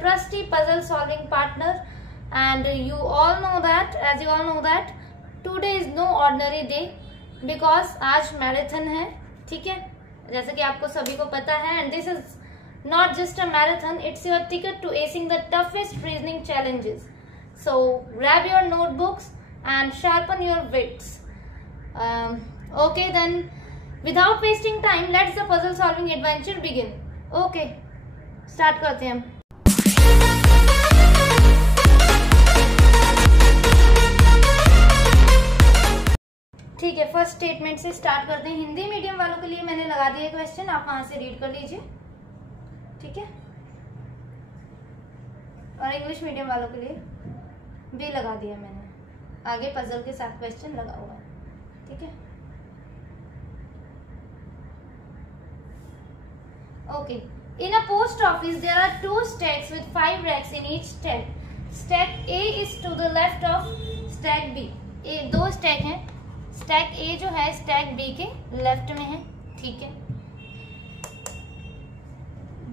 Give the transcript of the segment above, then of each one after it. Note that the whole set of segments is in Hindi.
trusty puzzle solving partner, and you all know that today is no ordinary day because आज मैराथन है, ठीक है, जैसे कि आपको सभी को पता है. And this is not just a marathon, it's your ticket to acing the toughest reasoning challenges. So grab your notebooks and sharpen your wits. Okay, then without wasting time, let's the puzzle solving adventure begin. Okay, start करते हैं हम. ठीक है, फर्स्ट स्टेटमेंट से स्टार्ट करते हैं. हिंदी मीडियम वालों के लिए मैंने लगा दिया क्वेश्चन, आप वहां से रीड कर लीजिए, ठीक है. और इंग्लिश मीडियम वालों के लिए भी लगा दिया मैंने, आगे पजल के साथ क्वेश्चन लगा हुआ है, ठीक है. Okay, in a post office there are 2 stacks with 5 racks in each stack. Stack A is to the left of stack B. ये 2 स्टैक हैं. स्टैक A जो है स्टैक B के लेफ्ट में है, ठीक है.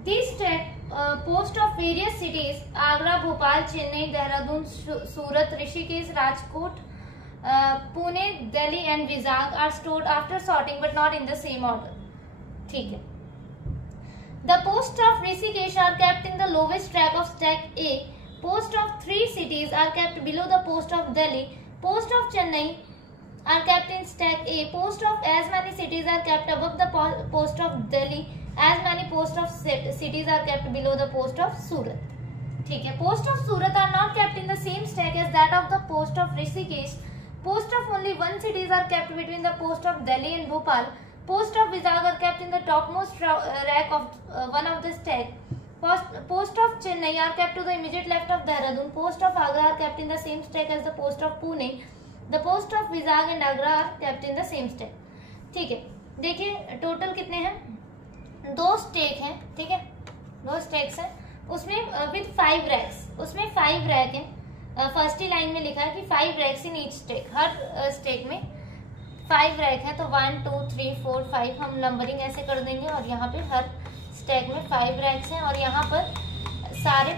This stack post of various cities Agra, Bhopal, Chennai, Dehradun, Surat, Rishikesh, Rajkot, Pune, Delhi and Vizag are stored after sorting but not in the same order, ठीक है. The posts of Rishikesh are kept in the lowest track of stack A. Posts of 3 cities are kept below the post of Delhi. Posts of Chennai are kept in stack A. Posts of as many cities are kept above the post of Delhi. As many posts of cities are kept below the post of Surat. ठीक है. Posts of Surat are not kept in the same stack as that of the post of Rishikesh. Posts of only 1 cities are kept between the post of Delhi and Bhopal. Post of Vizag are kept in the topmost rack of one of the stack. Post of Chennai are kept to the immediate left of Dehradun. Post of Agra are kept in the same stack as the post of Pune. The post of Vizag and Agra are kept in the same stack. ठीक है. देखिए टोटल कितने हैं, 2 स्टेक हैं, ठीक है, 2 स्टेक्स हैं, उसमें विद 5 रैक्स, उसमें 5 रैक हैं. फर्स्ट ही लाइन में लिखा है कि 5 रैक्स इन ईच स्टेक, हर स्टेक में 5 रैक है, तो 1 2 3 4 5 हम नंबरिंग ऐसे कर देंगे. और यहाँ पे हर स्टैक में 5 रैक्स हैं. और यहाँ पर सारे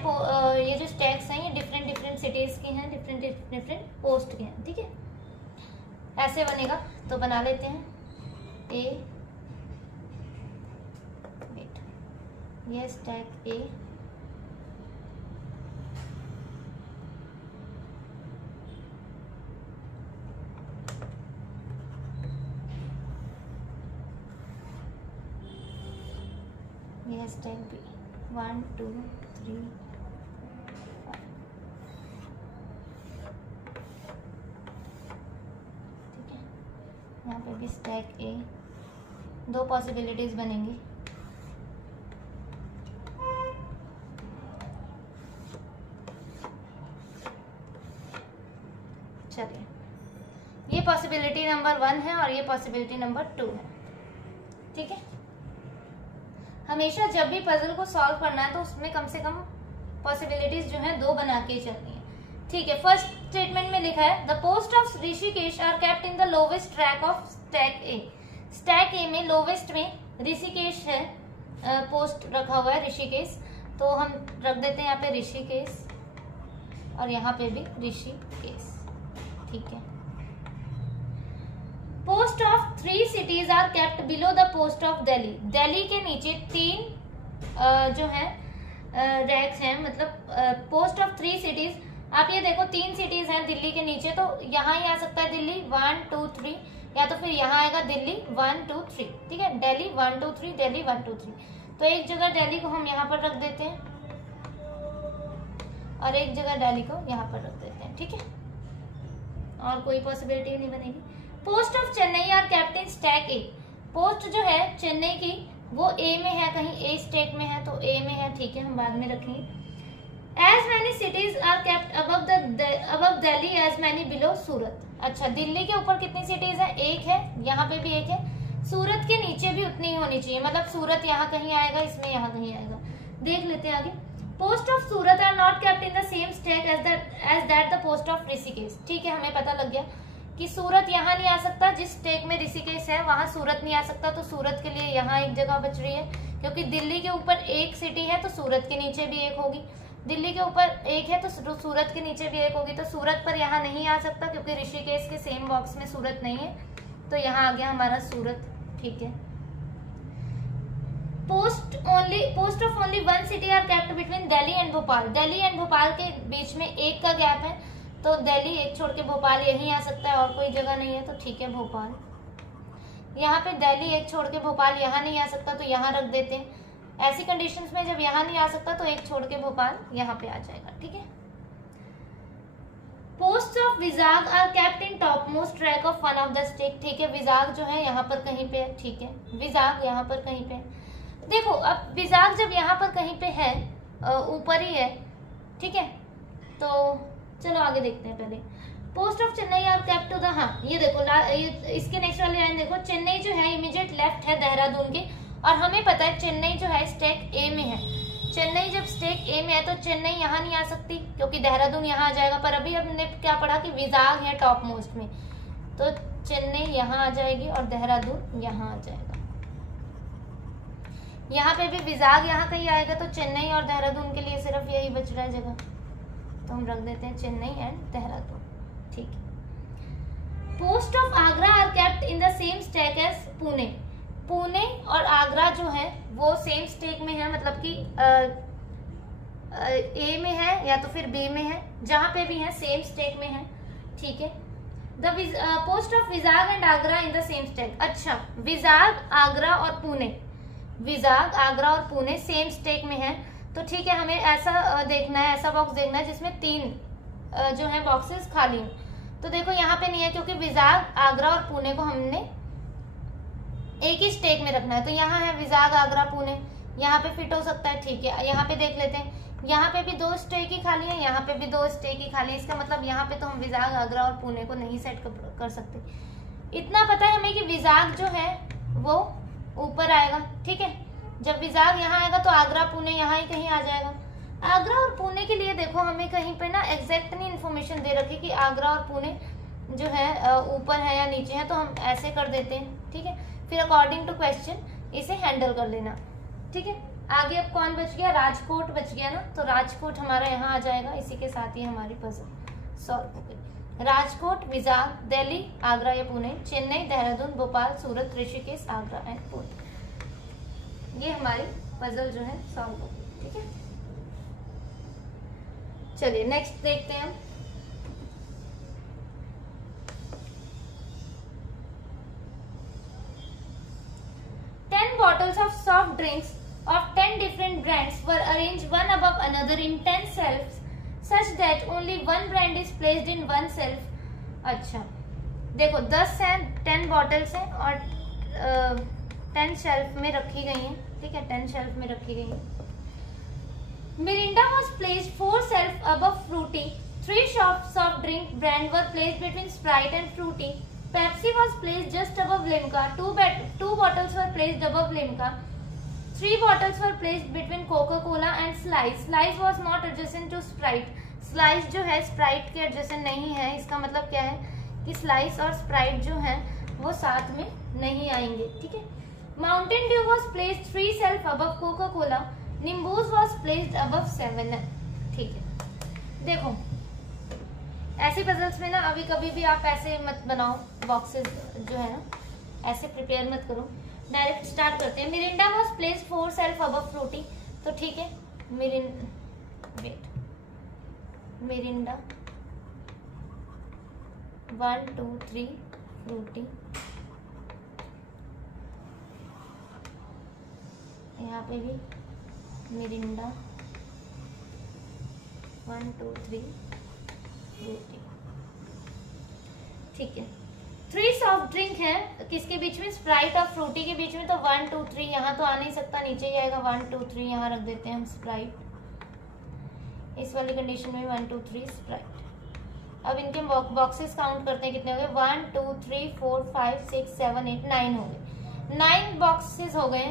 ये जो स्टैक्स हैं ये डिफरेंट सिटीज के हैं, डिफरेंट पोस्ट के हैं, ठीक है. ऐसे बनेगा, तो बना लेते हैं. ये स्टैक ए, ये स्टैक बी, 1 2 3 5, ठीक है. यहाँ पे भी स्टैक ए, 2 पॉसिबिलिटीज बनेंगी. चलिए, ये पॉसिबिलिटी नंबर 1 है और ये पॉसिबिलिटी नंबर 2 है, ठीक है. हमेशा जब भी पजल को सॉल्व करना है तो उसमें कम से कम पॉसिबिलिटीज जो है 2 बना के चलनी है, ठीक है. फर्स्ट स्टेटमेंट में लिखा है the post of Rishikesh are kept in the lowest rack of stack A. Stack A में लोवेस्ट में ऋषिकेश है, पोस्ट रखा हुआ है ऋषिकेश, तो हम रख देते हैं यहाँ पे ऋषिकेश और यहाँ पे भी ऋषिकेश, ठीक है. Post of 3 cities are kept below the post of Delhi. Delhi के नीचे 3 जो है रैक्स हैं, मतलब पोस्ट ऑफ 3 cities. आप ये देखो 3 cities हैं दिल्ली के नीचे, तो यहाँ ही आ सकता है दिल्ली 1 2 3, या तो फिर यहाँ आएगा दिल्ली 1 2 3, ठीक है. दिल्ली 1 2 3, दिल्ली 1 2 3. तो एक जगह दिल्ली को हम यहाँ पर रख देते हैं और एक जगह दिल्ली को यहाँ पर रख देते हैं, ठीक है. और कोई पॉसिबिलिटी नहीं बनेगी. Post of Chennai are kept in stack A. Post जो है चेन्नई की वो ए में है, कहीं ए स्टेट में है तो ए में है, ठीक है, हम बाद में रखेंगे. As many cities are kept above Delhi as many below Surat. अच्छा, दिल्ली के ऊपर कितनी सिटीज है, 1 है, यहाँ पे भी 1 है. सूरत के नीचे भी उतनी ही होनी चाहिए, मतलब सूरत यहाँ कहीं आएगा, इसमें यहाँ कहीं आएगा. देख लेते हैं आगे. Post of Surat are not kept in the same stack as that the post of Rishikesh. ठीक है, हमें पता लग गया कि सूरत यहाँ नहीं आ सकता, जिस स्टेक में ऋषिकेश है वहां सूरत नहीं आ सकता, तो सूरत के लिए यहाँ एक जगह बच रही है, क्योंकि दिल्ली के ऊपर 1 सिटी है तो सूरत के नीचे भी 1 होगी. दिल्ली के ऊपर एक है तो सूरत के नीचे भी एक होगी, तो सूरत पर यहाँ नहीं आ सकता क्योंकि ऋषिकेश के सेम बॉक्स में सूरत नहीं है, तो यहाँ आ गया हमारा सूरत। ठीक है। Post of only one city are kept between Delhi and Bhopal. Delhi and Bhopal के बीच में एक का गैप है, तो दिल्ली एक छोड़ के भोपाल यहीं आ सकता है और कोई जगह नहीं है, तो ठीक है भोपाल। यहाँ पे दिल्ली एक छोड़ के भोपाल यहाँ नहीं आ सकता, तो यहाँ रख देते हैं। ऐसी कंडीशंस में जब यहाँ नहीं आ सकता तो एक छोड़ के भोपाल यहाँ पे आ जाएगा। ठीक है। Post of Vizag are kept in top most track of one of the state. ठीक है, विजाग जो है यहाँ पर कहीं पे है। ठीक है, विजाग यहाँ पर कहीं पे है। देखो अब विजाग जब यहाँ पर कहीं पे है, ऊपर ही है, ठीक है, तो चलो आगे देखते हैं। पहले post of Chennai are kept to the, हाँ ये देखो इसके नेक्स्ट वाले लाइन देखो, चेन्नई जो है इमीडिएट लेफ्ट है देहरादून के, और हमें पता है चेन्नई जो है स्टेक ए में है। चेन्नई जब स्टेक ए में है तो चेन्नई यहाँ नहीं आ सकती क्योंकि देहरादून यहाँ आ जाएगा, पर अभी हमने क्या पढ़ा कि विजाग है टॉप मोस्ट में, तो चेन्नई यहाँ आ जाएगी और देहरादून यहाँ आ जाएगा। यहाँ पे भी विजाग यहाँ कहीं आएगा, तो चेन्नई और देहरादून के लिए सिर्फ यही बच रहा है जगह, तो हम रख देते हैं चेन्नई एंड देहरादून। ठीक है। Post of Agra are kept in the same stack as Pune. Pune और आगरा जो है वो सेम स्टेक में है, मतलब कि ए में है या तो फिर बी में है, जहां पे भी है सेम स्टेक में है। ठीक है। The post of Vizag and Agra in the same stack. अच्छा, विजाग आगरा और पुणे, विजाग आगरा और पुणे सेम स्टेक में है, तो ठीक है, हमें ऐसा देखना है, ऐसा बॉक्स देखना है जिसमें 3 जो है बॉक्सेस खाली हो। तो देखो यहाँ पे नहीं है क्योंकि विजाग आगरा और पुणे को हमने एक ही स्टेक में रखना है, तो यहाँ है विजाग आगरा पुणे, यहाँ पे फिट हो सकता है। ठीक है, यहाँ पे देख लेते हैं, यहाँ पे भी 2 स्टेक ही खाली है, यहाँ पे भी 2 स्टेक ही खाली है, इसका मतलब यहाँ पे तो हम विजाग आगरा और पुणे को नहीं सेट कर सकते। इतना पता है हमें कि विजाग जो है वो ऊपर आएगा। ठीक है, जब विजाग यहाँ आएगा तो आगरा पुणे यहाँ ही कहीं आ जाएगा। आगरा और पुणे के लिए देखो हमें कहीं पे ना एग्जैक्ट नहीं इन्फॉर्मेशन दे रखी कि आगरा और पुणे जो है ऊपर है या नीचे है, तो हम ऐसे कर देते हैं। ठीक है, फिर अकॉर्डिंग टू क्वेश्चन इसे हैंडल कर लेना। ठीक है, आगे अब कौन बच गया, राजकोट बच गया ना, तो राजकोट हमारा यहाँ आ जाएगा। इसी के साथ ही हमारी पजल सॉल्व हो गई। राजकोट, विजाग, दिल्ली, आगरा या पुणे, चेन्नई, देहरादून, भोपाल, सूरत, ऋषिकेश, आगरा एंड पुणे, ये हमारी पजल जो है सॉल्व हो गई। ठीक है, चलिए नेक्स्ट देखते हैं हम। Bottles of soft drinks of 10 different brands were arranged one above another in 10 shelves such that only one brand is placed in one shelf. अच्छा, देखो 10 हैं, 10 बॉटल्स हैं और 10 शेल्फ में रखी गई हैं। ठीक है, 10 शेल्फ में रखी गई हैं। Mirinda was placed 4 shelves above Fruity. 3 soft drink brand were placed between Sprite and Fruity. Pepsi was placed just above Limca. 2 bottles were placed above Limca. 3 bottles were placed between Coca-Cola and Slice. Slice was not adjacent to Sprite. Slice जो है Sprite के adjacent नहीं है। इसका मतलब क्या है कि Slice और Sprite जो है वो साथ में नहीं आएंगे। ठीक है। Mountain Dew was placed 3 shelf above Coca-Cola. Nimbus was placed above 7. ठीक है, देखो ऐसे पजल्स में ना अभी कभी भी आप ऐसे मत बनाओ, बॉक्सेस जो है ना ऐसे प्रिपेयर मत करो, डायरेक्ट स्टार्ट करते हैं। Mirinda was place 4 shelf above Frooti, तो ठीक है, मिरिंडा 1 2 3 फ्रूटी, यहाँ पे भी मिरिंडा 1 2 3 फ्रूटी। ठीक है, 3 सॉफ्ट ड्रिंक है किसके बीच में, स्प्राइट और फ्रूटी के बीच में, तो 1 2 3 यहाँ तो आ नहीं सकता, नीचे ही आएगा। 1 2 3 यहाँ रख देते हैं हम स्प्राइट, इस वाली कंडीशन में 1 2 3 स्प्राइट। अब इनके बॉक्सेस काउंट करते हैं कितने हो गए, 1 2 3 4 5 6 7 8 9 हो गए। 9 बॉक्सेस हो गए।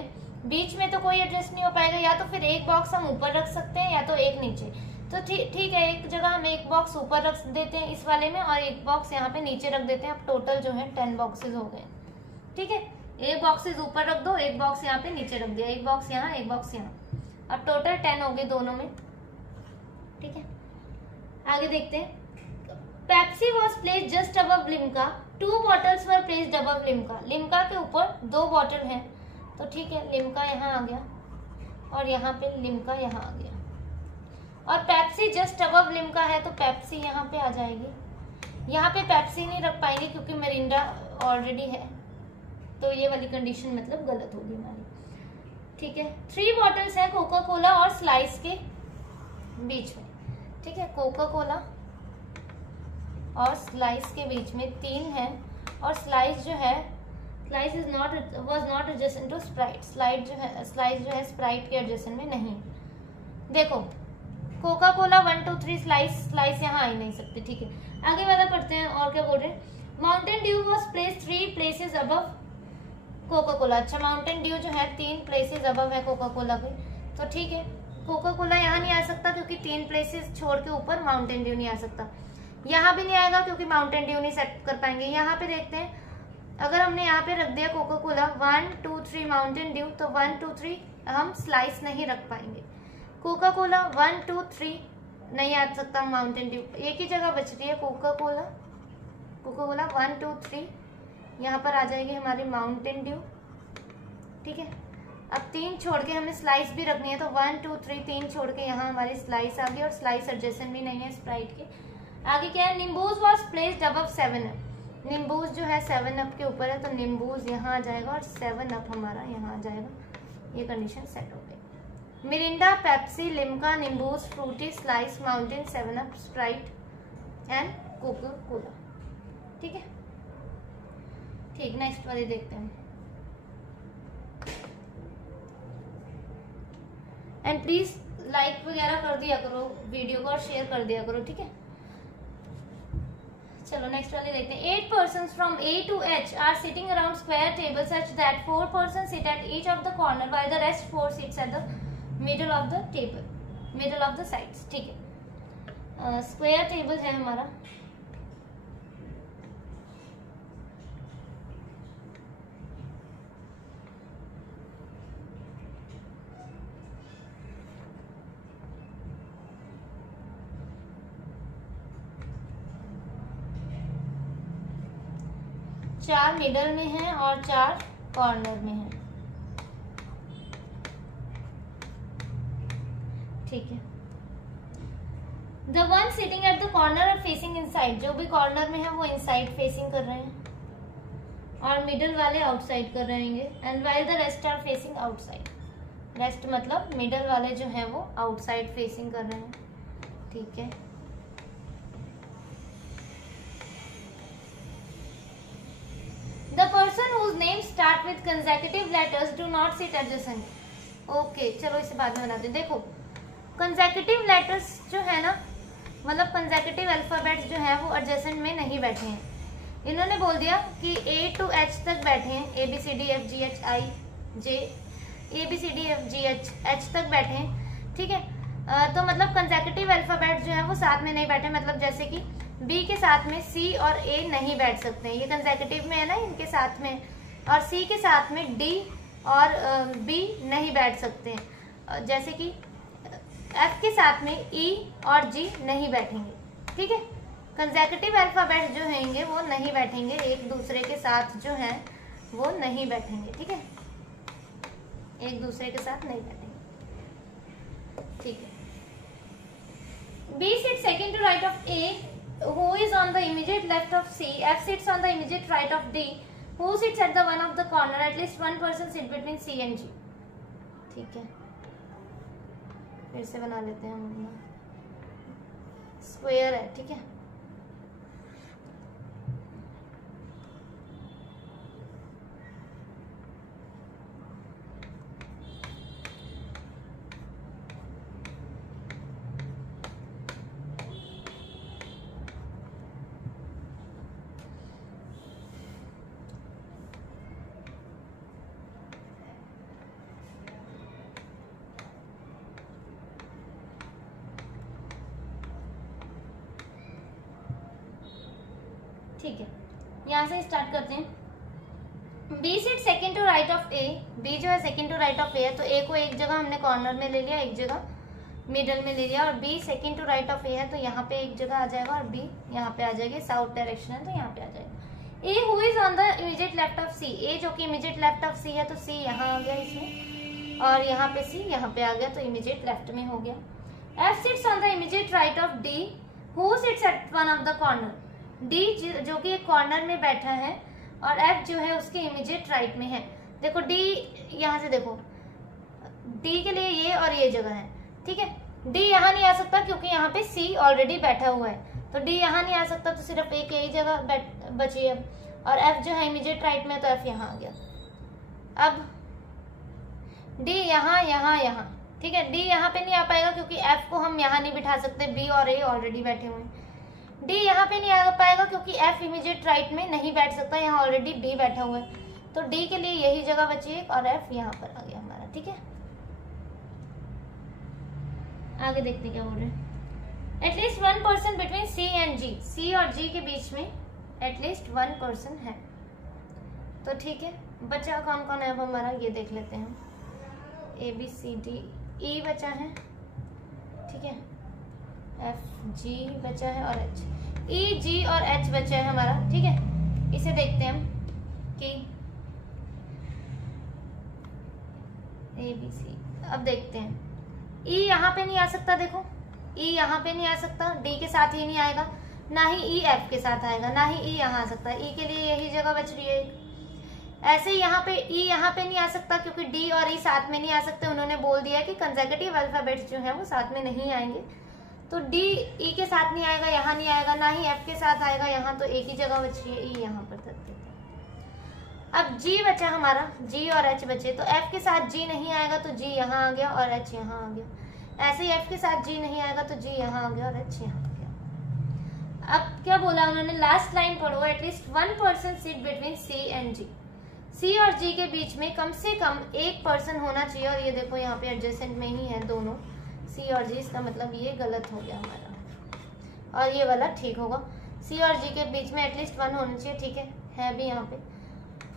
बीच में तो कोई एडजस्ट नहीं हो पाएगा, या तो फिर एक बॉक्स हम ऊपर रख सकते हैं या तो एक नीचे। तो ठीक है, एक जगह हम एक बॉक्स ऊपर रख देते हैं इस वाले में और एक बॉक्स यहाँ पे नीचे रख देते हैं। अब टोटल जो है 10 बॉक्सेस हो गए। ठीक है, एक बॉक्सेस ऊपर रख दो, एक बॉक्स यहाँ पे नीचे रख दिया, एक बॉक्स यहाँ, एक बॉक्स यहाँ, अब टोटल 10 हो गए दोनों में। ठीक है, आगे देखते हैं। Pepsi was placed just above Limca, 2 bottles were placed above Limca. Limca के ऊपर 2 बॉटल हैं, तो ठीक है, लिम्का यहाँ आ गया और यहाँ पे लिम्का यहाँ आ गया, और पेप्सी जस्ट अबव लिम्का है तो पेप्सी यहाँ पे आ जाएगी। यहाँ पे पेप्सी नहीं रख पाएंगे क्योंकि मिरिंडा ऑलरेडी है, तो ये वाली कंडीशन मतलब गलत होगी हमारी, ठीक है। 3 बॉटल्स हैं कोका कोला और स्लाइस के बीच में, ठीक है, कोका कोला और स्लाइस के बीच में 3 है, और स्लाइस जो है, Slice was not adjacent to Sprite. Slice जो है स्प्राइट के एडजेसेंट में नहीं। देखो कोका कोला 1 2 3 स्लाइस यहाँ आ ही नहीं सकती, ठीक है। आगे वाला पढ़ते हैं और क्या बोल रहे हैं। Mountain Dew was place 3 places above Coca Cola. अच्छा, माउंटेन ड्यू जो है 3 प्लेसेस अबव है कोका कोला के, तो ठीक है, कोका कोला यहाँ नहीं आ सकता क्योंकि 3 प्लेसेस छोड़ के ऊपर माउंटेन ड्यू नहीं आ सकता। यहाँ भी नहीं आएगा क्योंकि माउंटेन ड्यू नहीं सेट कर पाएंगे। यहाँ पे देखते हैं, अगर हमने यहाँ पे रख दिया कोका कोला 1 2 3 माउंटेन ड्यू, तो 1 2 3 हम स्लाइस नहीं रख पाएंगे। कोका कोला 1 2 3 नहीं आ सकता माउंटेन ड्यू, एक ही जगह बच रही है कोका कोला 1 2 3, यहाँ पर आ जाएगी हमारी माउंटेन ड्यू, ठीक है। अब 3 छोड़ के हमें स्लाइस भी रखनी है, तो 1 2 3 3 छोड़ के यहाँ हमारी स्लाइस आ गई, और स्लाइस एडजेसेंट भी नहीं है स्प्राइट के। आगे क्या है, निम्बूज वॉज प्लेस्ड अबव 7 अप। निम्बूज जो है 7 अप के ऊपर है, तो निम्बूज यहाँ आ जाएगा और 7 अप हमारा यहाँ आ जाएगा। ये कंडीशन सेट हो गई। Mirinda, Pepsi, Limca, Nimbooz, Frooti, Slice, Mountain, 7 up, Sprite and Coca Cola, ठीक है। ठीक, नेक्स्ट वाली देखते हैं। एंड प्लीज लाइक वगैरह कर दिया करो वीडियो को और शेयर कर दिया करो, ठीक है। चलो नेक्स्ट वाले देखते हैं। 8 persons from A to H are sitting around square table such that 4 persons sit at each of the corner while the rest 4 sits at the middle of the table, middle of the sides, ठीक है। स्क्वायर टेबल है हमारा, चार मिडल में है और 4 कॉर्नर में है, ठीक है। The one sitting at the corner are facing inside. जो भी कॉर्नर में है वो इनसाइड फेसिंग कर रहे हैं, और मिडल वाले आउटसाइड कर रहेंगे। And while the rest are facing outside. Rest मतलब मिडल वाले जो है वो आउटसाइड फेसिंग कर रहे हैं, ठीक है। The person whose names start with consecutive letters do not sit adjacent. Okay, चलो इसे बाद में बनाते हैं। देखो consecutive letters जो है ना, मतलब consecutive alphabets जो है वो adjacent में नहीं बैठे हैं। इन्होंने बोल दिया कि A to H तक बैठे हैं, A B C D F G H I J, A B C D F G H तक बैठे हैं, ठीक है। तो मतलब consecutive alphabet जो है वो साथ में नहीं बैठे, मतलब जैसे कि B के साथ में C और A नहीं बैठ सकते हैं, ये कंसेक्यूटिव में है ना, इनके साथ में, और C के साथ में D और B नहीं बैठ सकते हैं। जैसे कि F के साथ में E और G नहीं बैठेंगे, ठीक है। कंसेक्यूटिव अल्फाबेट जो होंगे वो नहीं बैठेंगे, एक दूसरे के साथ जो है वो नहीं बैठेंगे, ठीक है, एक दूसरे के साथ नहीं बैठेंगे, ठीक है। B sits second to right of A, who is on the immediate left of C. F sits on the immediate right of D, who sits at the one of the corner. At least one person sit between C and G, ठीक है। फिर से बना लेते हैं हम, स्क्वायर है, ठीक है। ठीक है, यहाँ से स्टार्ट करते हैं। B seat second to right of A. B जो है second to right of A है, तो ए को एक जगह हमने कॉर्नर में ले लिया, एक जगह मिडल में ले लिया, और B second to right of A है तो यहाँ पे एक जगह आ जाएगा, और बी यहाँ पे आ जाएगी, साउथ डायरेक्शन है तो यहाँ पे आ जाएगा। A who is on the immediate left of C, A जो कि इमीडिएट लेफ्ट ऑफ सी है तो सी यहाँ आ गया इसमें, और यहाँ पे सी यहाँ पे आ गया तो इमीडिएट लेफ्ट में हो गया। F sits on the immediate right of D who sits eight one of the corner, D जो कि एक कॉर्नर में बैठा है और एफ जो है उसके इमीडिएट राइट में है। देखो डी यहाँ से देखो, डी के लिए ये और ये जगह है, ठीक है। डी यहाँ नहीं आ सकता क्योंकि यहाँ पे सी ऑलरेडी बैठा हुआ है, तो डी यहाँ नहीं आ सकता, तो सिर्फ एक यही जगह बची अब, और एफ जो है इमीडिएट राइट में तो एफ यहाँ आ गया। अब डी यहाँ यहाँ यहाँ, ठीक है। डी यहाँ पे नहीं आ पाएगा क्योंकि एफ को हम यहाँ नहीं बिठा सकते, बी और ए ऑलरेडी बैठे हुए हैं। डी यहाँ पे नहीं आ पाएगा क्योंकि एफ इमीडिएट राइट में नहीं बैठ सकता, यहाँ ऑलरेडी डी बैठा हुआ है, तो डी के लिए यही जगह बची है और एफ यहाँ पर आ गया हमारा, ठीक है। आगे देखते क्या बोल रहे हैं। At least 1 person between C and G, C और जी के बीच में एटलीस्ट 1 पर्सन है, तो ठीक है। बचा कौन कौन है अब हमारा, ये देख लेते हैं। ए बी सी डी ई बचा है, ठीक है, एफ जी बचा है और एच, ई जी और एच बचा है हमारा, ठीक है। इसे देखते हैं हम कि ए बी सी, अब देखते हैं। ई यहाँ पे नहीं आ सकता, देखो ई यहाँ पे नहीं आ सकता, डी के साथ ही नहीं आएगा, ना ही ई एफ के साथ आएगा, ना ही ई यहाँ आ सकता है, ई के लिए यही जगह बच रही है। ऐसे ही यहाँ पे ई यहाँ पे नहीं आ सकता क्योंकि डी और ई साथ में नहीं आ सकते, उन्होंने बोल दिया कि कंसेक्यूटिव अल्फाबेट्स जो है वो साथ में नहीं आएंगे, तो डी ई के साथ नहीं आएगा, यहाँ नहीं आएगा, ना ही एफ के साथ आएगा यहाँ, तो एक ही जगह बच रही है, ई यहाँ पर रख देते हैं। अब जी बचा हमारा, जी और एच बचे, तो एफ के साथ जी नहीं आएगा तो जी यहाँ आ गया और एच यहाँ आ गया। ऐसे ही एफ के साथ जी नहीं आएगा तो जी यहाँ आ गया और एच यहाँ आ गया। अब क्या बोला उन्होंने, लास्ट लाइन पढ़ो, at least 1 person sit between C and G, C और जी के बीच में कम से कम एक पर्सन होना चाहिए, और ये देखो यहाँ पे एडजेसेंट में ही है दोनों, सी और जी, इसका मतलब ये गलत हो गया हमारा और ये वाला ठीक होगा। सी और जी के बीच में एटलीस्ट 1 होना चाहिए, ठीक है भी यहाँ पे,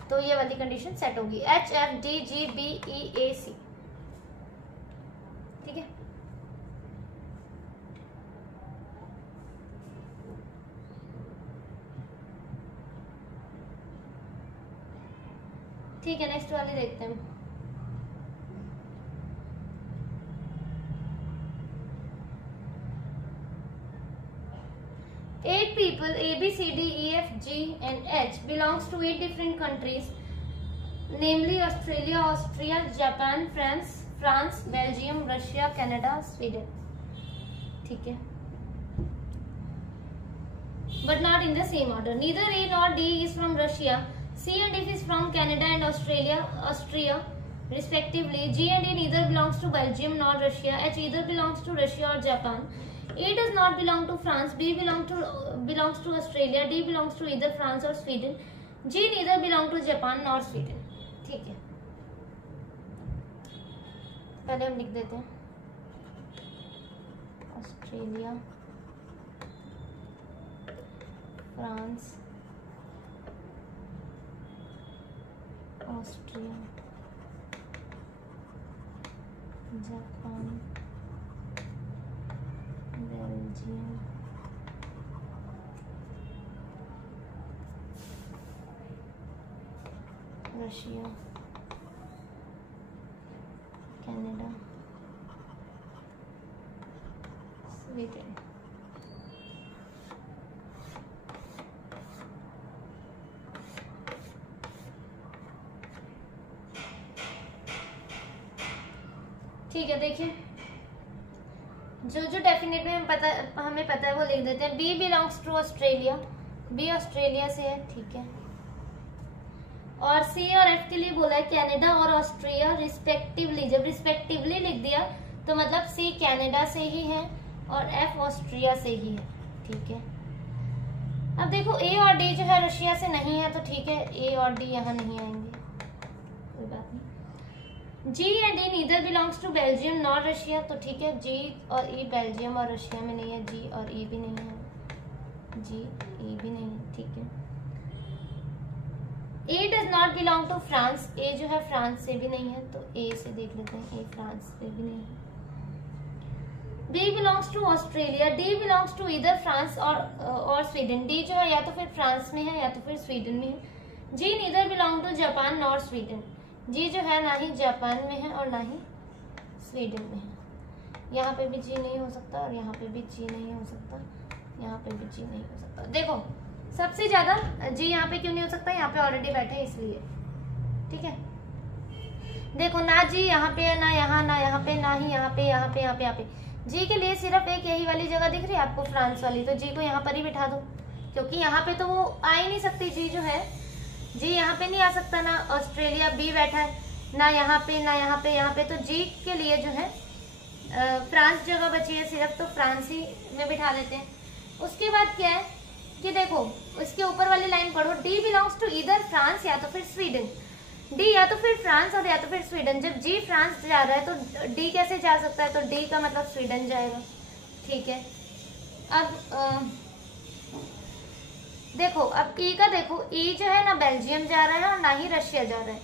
तो ये वाली कंडीशन सेट होगी। H F D G B E A C, ठीक है। ठीक है, नेक्स्ट वाली देखते हैं। Eight people A, B, C, D, E, F, G and H belongs to 8 different countries, namely Australia, Austria, Japan, France, Belgium, Russia, Canada, Sweden. ठीक है, but not in the same order. Neither A nor D is from Russia. C and F is from Canada and Austria, respectively. G and E neither belongs to Belgium nor Russia. H either belongs to Russia or Japan. A does not belong to France. B belongs to Australia. D belongs to either France or Sweden. G neither belong to Japan nor Sweden. ठीक है, पहले हम लिख देते हैं Australia, France, Austria, Japan, Belgium, Russia, Canada, Sweden. ठीक है, देखिए जो डेफिनेट में हमें पता है वो लिख देते हैं। B belongs to Australia, B Australia से है, ठीक है। और सी और एफ के लिए बोला है कनाडा और ऑस्ट्रिया रिस्पेक्टिवली। जब रिस्पेक्टिवली लिख दिया तो मतलब सी कनाडा से ही है और एफ ऑस्ट्रिया से ही है, ठीक है। अब देखो ए और डी जो है रशिया से नहीं है तो ठीक है, ए और डी यहाँ नहीं आएंगे, कोई बात नहीं। G and E neither belongs to Belgium nor Russia, तो ठीक है, जी और ई बेल्जियम और रशिया में नहीं है, जी और ई भी नहीं है, जी ई भी नहीं है, ठीक है। A does not belong to France, A जो है फ्रांस से भी नहीं है, तो ए से देख लेते हैं, ए फ्रांस से भी नहीं है। B belongs to Australia, D belongs to इधर फ्रांस और स्वीडन, डी जो है या तो फिर फ्रांस में है या तो फिर स्वीडन में है। G neither belong to Japan nor Sweden, G जो है ना ही जापान में है और ना ही स्वीडन में है। यहाँ पे भी जी नहीं हो सकता और यहाँ पे भी जी नहीं हो सकता, यहाँ पे भी जी नहीं हो सकता। देखो सबसे ज्यादा जी यहाँ पे क्यों नहीं हो सकता, यहाँ पे ऑलरेडी बैठे हैं इसलिए, ठीक है। देखो ना जी यहाँ पे, ना यहाँ, ना यहाँ पे, ना ही यहाँ पे, यहाँ पे, यहाँ पे, यहाँ पे। जी के लिए सिर्फ एक यही वाली जगह दिख रही है आपको, फ्रांस वाली, तो जी को यहाँ पर ही बिठा दो, क्योंकि यहाँ पे तो वो आ ही नहीं सकती। जी जो है, जी यहाँ पे नहीं आ सकता, ना ऑस्ट्रेलिया बी बैठा है, ना यहाँ पे, ना यहाँ पे, यहाँ पे, तो जी के लिए जो है फ्रांस जगह बची है सिर्फ, तो फ्रांस ही में बिठा देते हैं। उसके बाद क्या है कि देखो उसके ऊपर वाली लाइन पढ़ो, डी बिलोंग्स टू इधर फ्रांस या तो फिर स्वीडन, डी या तो फिर फ्रांस और या तो फिर स्वीडन। जब जी फ्रांस जा रहा है तो डी कैसे जा सकता है, तो डी का मतलब स्वीडन जाएगा, ठीक है। अब देखो अब ई का देखो, ई जो है ना बेल्जियम जा रहा है और ना ही रशिया जा रहा है,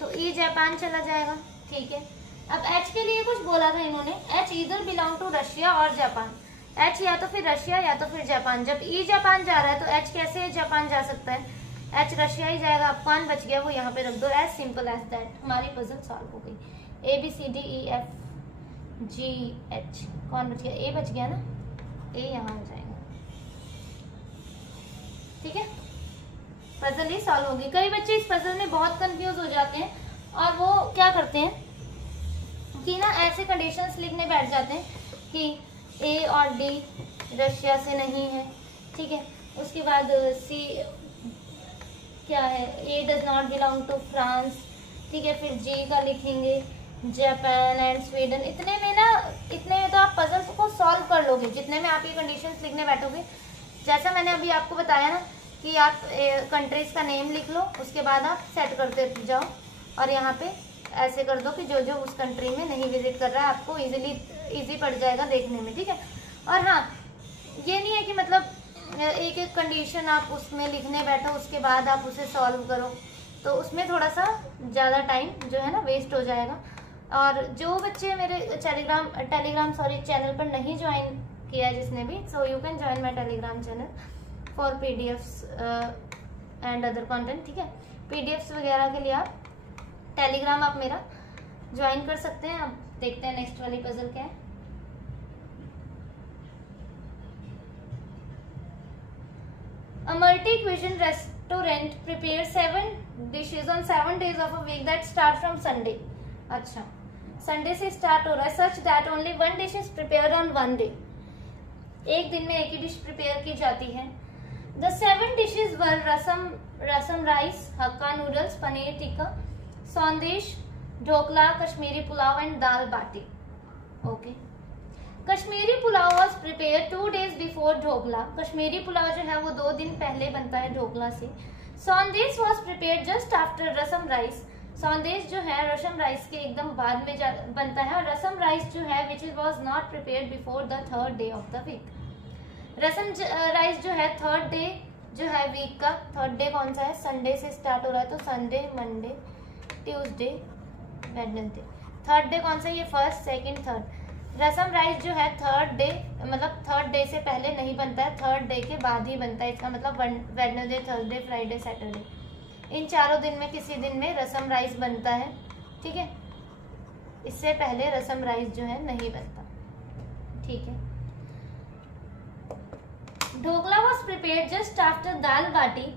तो ई जापान चला जाएगा, ठीक है। अब एच के लिए कुछ बोला था इन्होंने, एच इधर बिलोंग टू रशिया और जापान, एच या तो फिर रशिया या तो फिर जापान। जब ई जापान जा रहा है तो एच कैसे जापान जा सकता है, एच रशिया ही जाएगा। अब कौन बच गया वो यहाँ पे रख दो, एज सिंपल एज दैट। हमारी पजल सॉल्व हो गई। A B C D E F G H, कौन बच गया, ए बच गया ना, ए यहाँ आ जाएगा, ठीक है। पजल ही सॉल्व होगी। कई बच्चे इस पजल में बहुत कंफ्यूज हो जाते हैं और वो क्या करते हैं कि ना ऐसे कंडीशंस लिखने बैठ जाते हैं कि ए और डी रशिया से नहीं है, ठीक है। उसके बाद सी क्या है, A does not belong to France, ठीक है। फिर जी का लिखेंगे जापान एंड स्वीडन। इतने में तो आप पजल को सॉल्व कर लोगे, जितने में आप ये कंडीशंस लिखने बैठोगे। जैसा मैंने अभी आपको बताया ना कि आप कंट्रीज का नेम लिख लो, उसके बाद आप सेट करते जाओ और यहाँ पे ऐसे कर दो कि जो जो उस कंट्री में नहीं विजिट कर रहा है, आपको इजी पड़ जाएगा देखने में, ठीक है। और हाँ, ये नहीं है कि मतलब एक एक कंडीशन आप उसमें लिखने बैठो उसके बाद आप उसे सॉल्व करो, तो उसमें थोड़ा सा ज़्यादा टाइम जो है ना वेस्ट हो जाएगा। और जो बच्चे मेरे टेलीग्राम चैनल पर नहीं ज्वाइन किया है जिसने भी, so you can join my Telegram channel for PDFs and other content, ठीक है। पीडीएफ्स वगैरह के लिए आप टेलीग्राम आप मेरा ज्वाइन कर सकते हैं। अब देखते हैं नेक्स्ट वाली पजल क्या है। A multi-cuisine restaurant prepares 7 dishes on 7 days of a week that start from Sunday. अच्छा, संडे से स्टार्ट हो रहा है, such that only one dish is prepared on one day. एक दिन में एक ही डिश प्रिपेयर की जाती है। The 7 dishes were rasam rice, Hakka noodles, paneer tikka, sondesh, dhokla, Kashmiri pulao and dal bati. Okay. Kashmiri pulao was prepare 2 days before dhokla. Kashmiri pulao जो है वो 2 दिन पहले बनता है ढोकला से। Sandesh was prepare just after rasam rice. Sandesh जो है रसम राइस के एकदम बाद में बनता है, और रसम राइस जो है which was not prepare before the 3rd day of the week. Rasam rice जो है 3rd day जो है वीक का, 3rd day कौन सा है, संडे से स्टार्ट हो रहा है, तो Sunday, Monday, Tuesday, Wednesday. 3rd day कौन सा है, ये 1st, 2nd, 3rd। रसम राइस जो है 3rd day मतलब 3rd day से पहले नहीं बनता है, 3rd day के बाद ही बनता है। इसका मतलब वेडनेसडे, थर्सडे, फ्राइडे, सैटरडे, इन 4 दिन में किसी दिन में रसम राइस बनता है, ठीक है। इससे पहले रसम राइस जो है नहीं बनता, ठीक है। Dhokla was prepared just after dal baati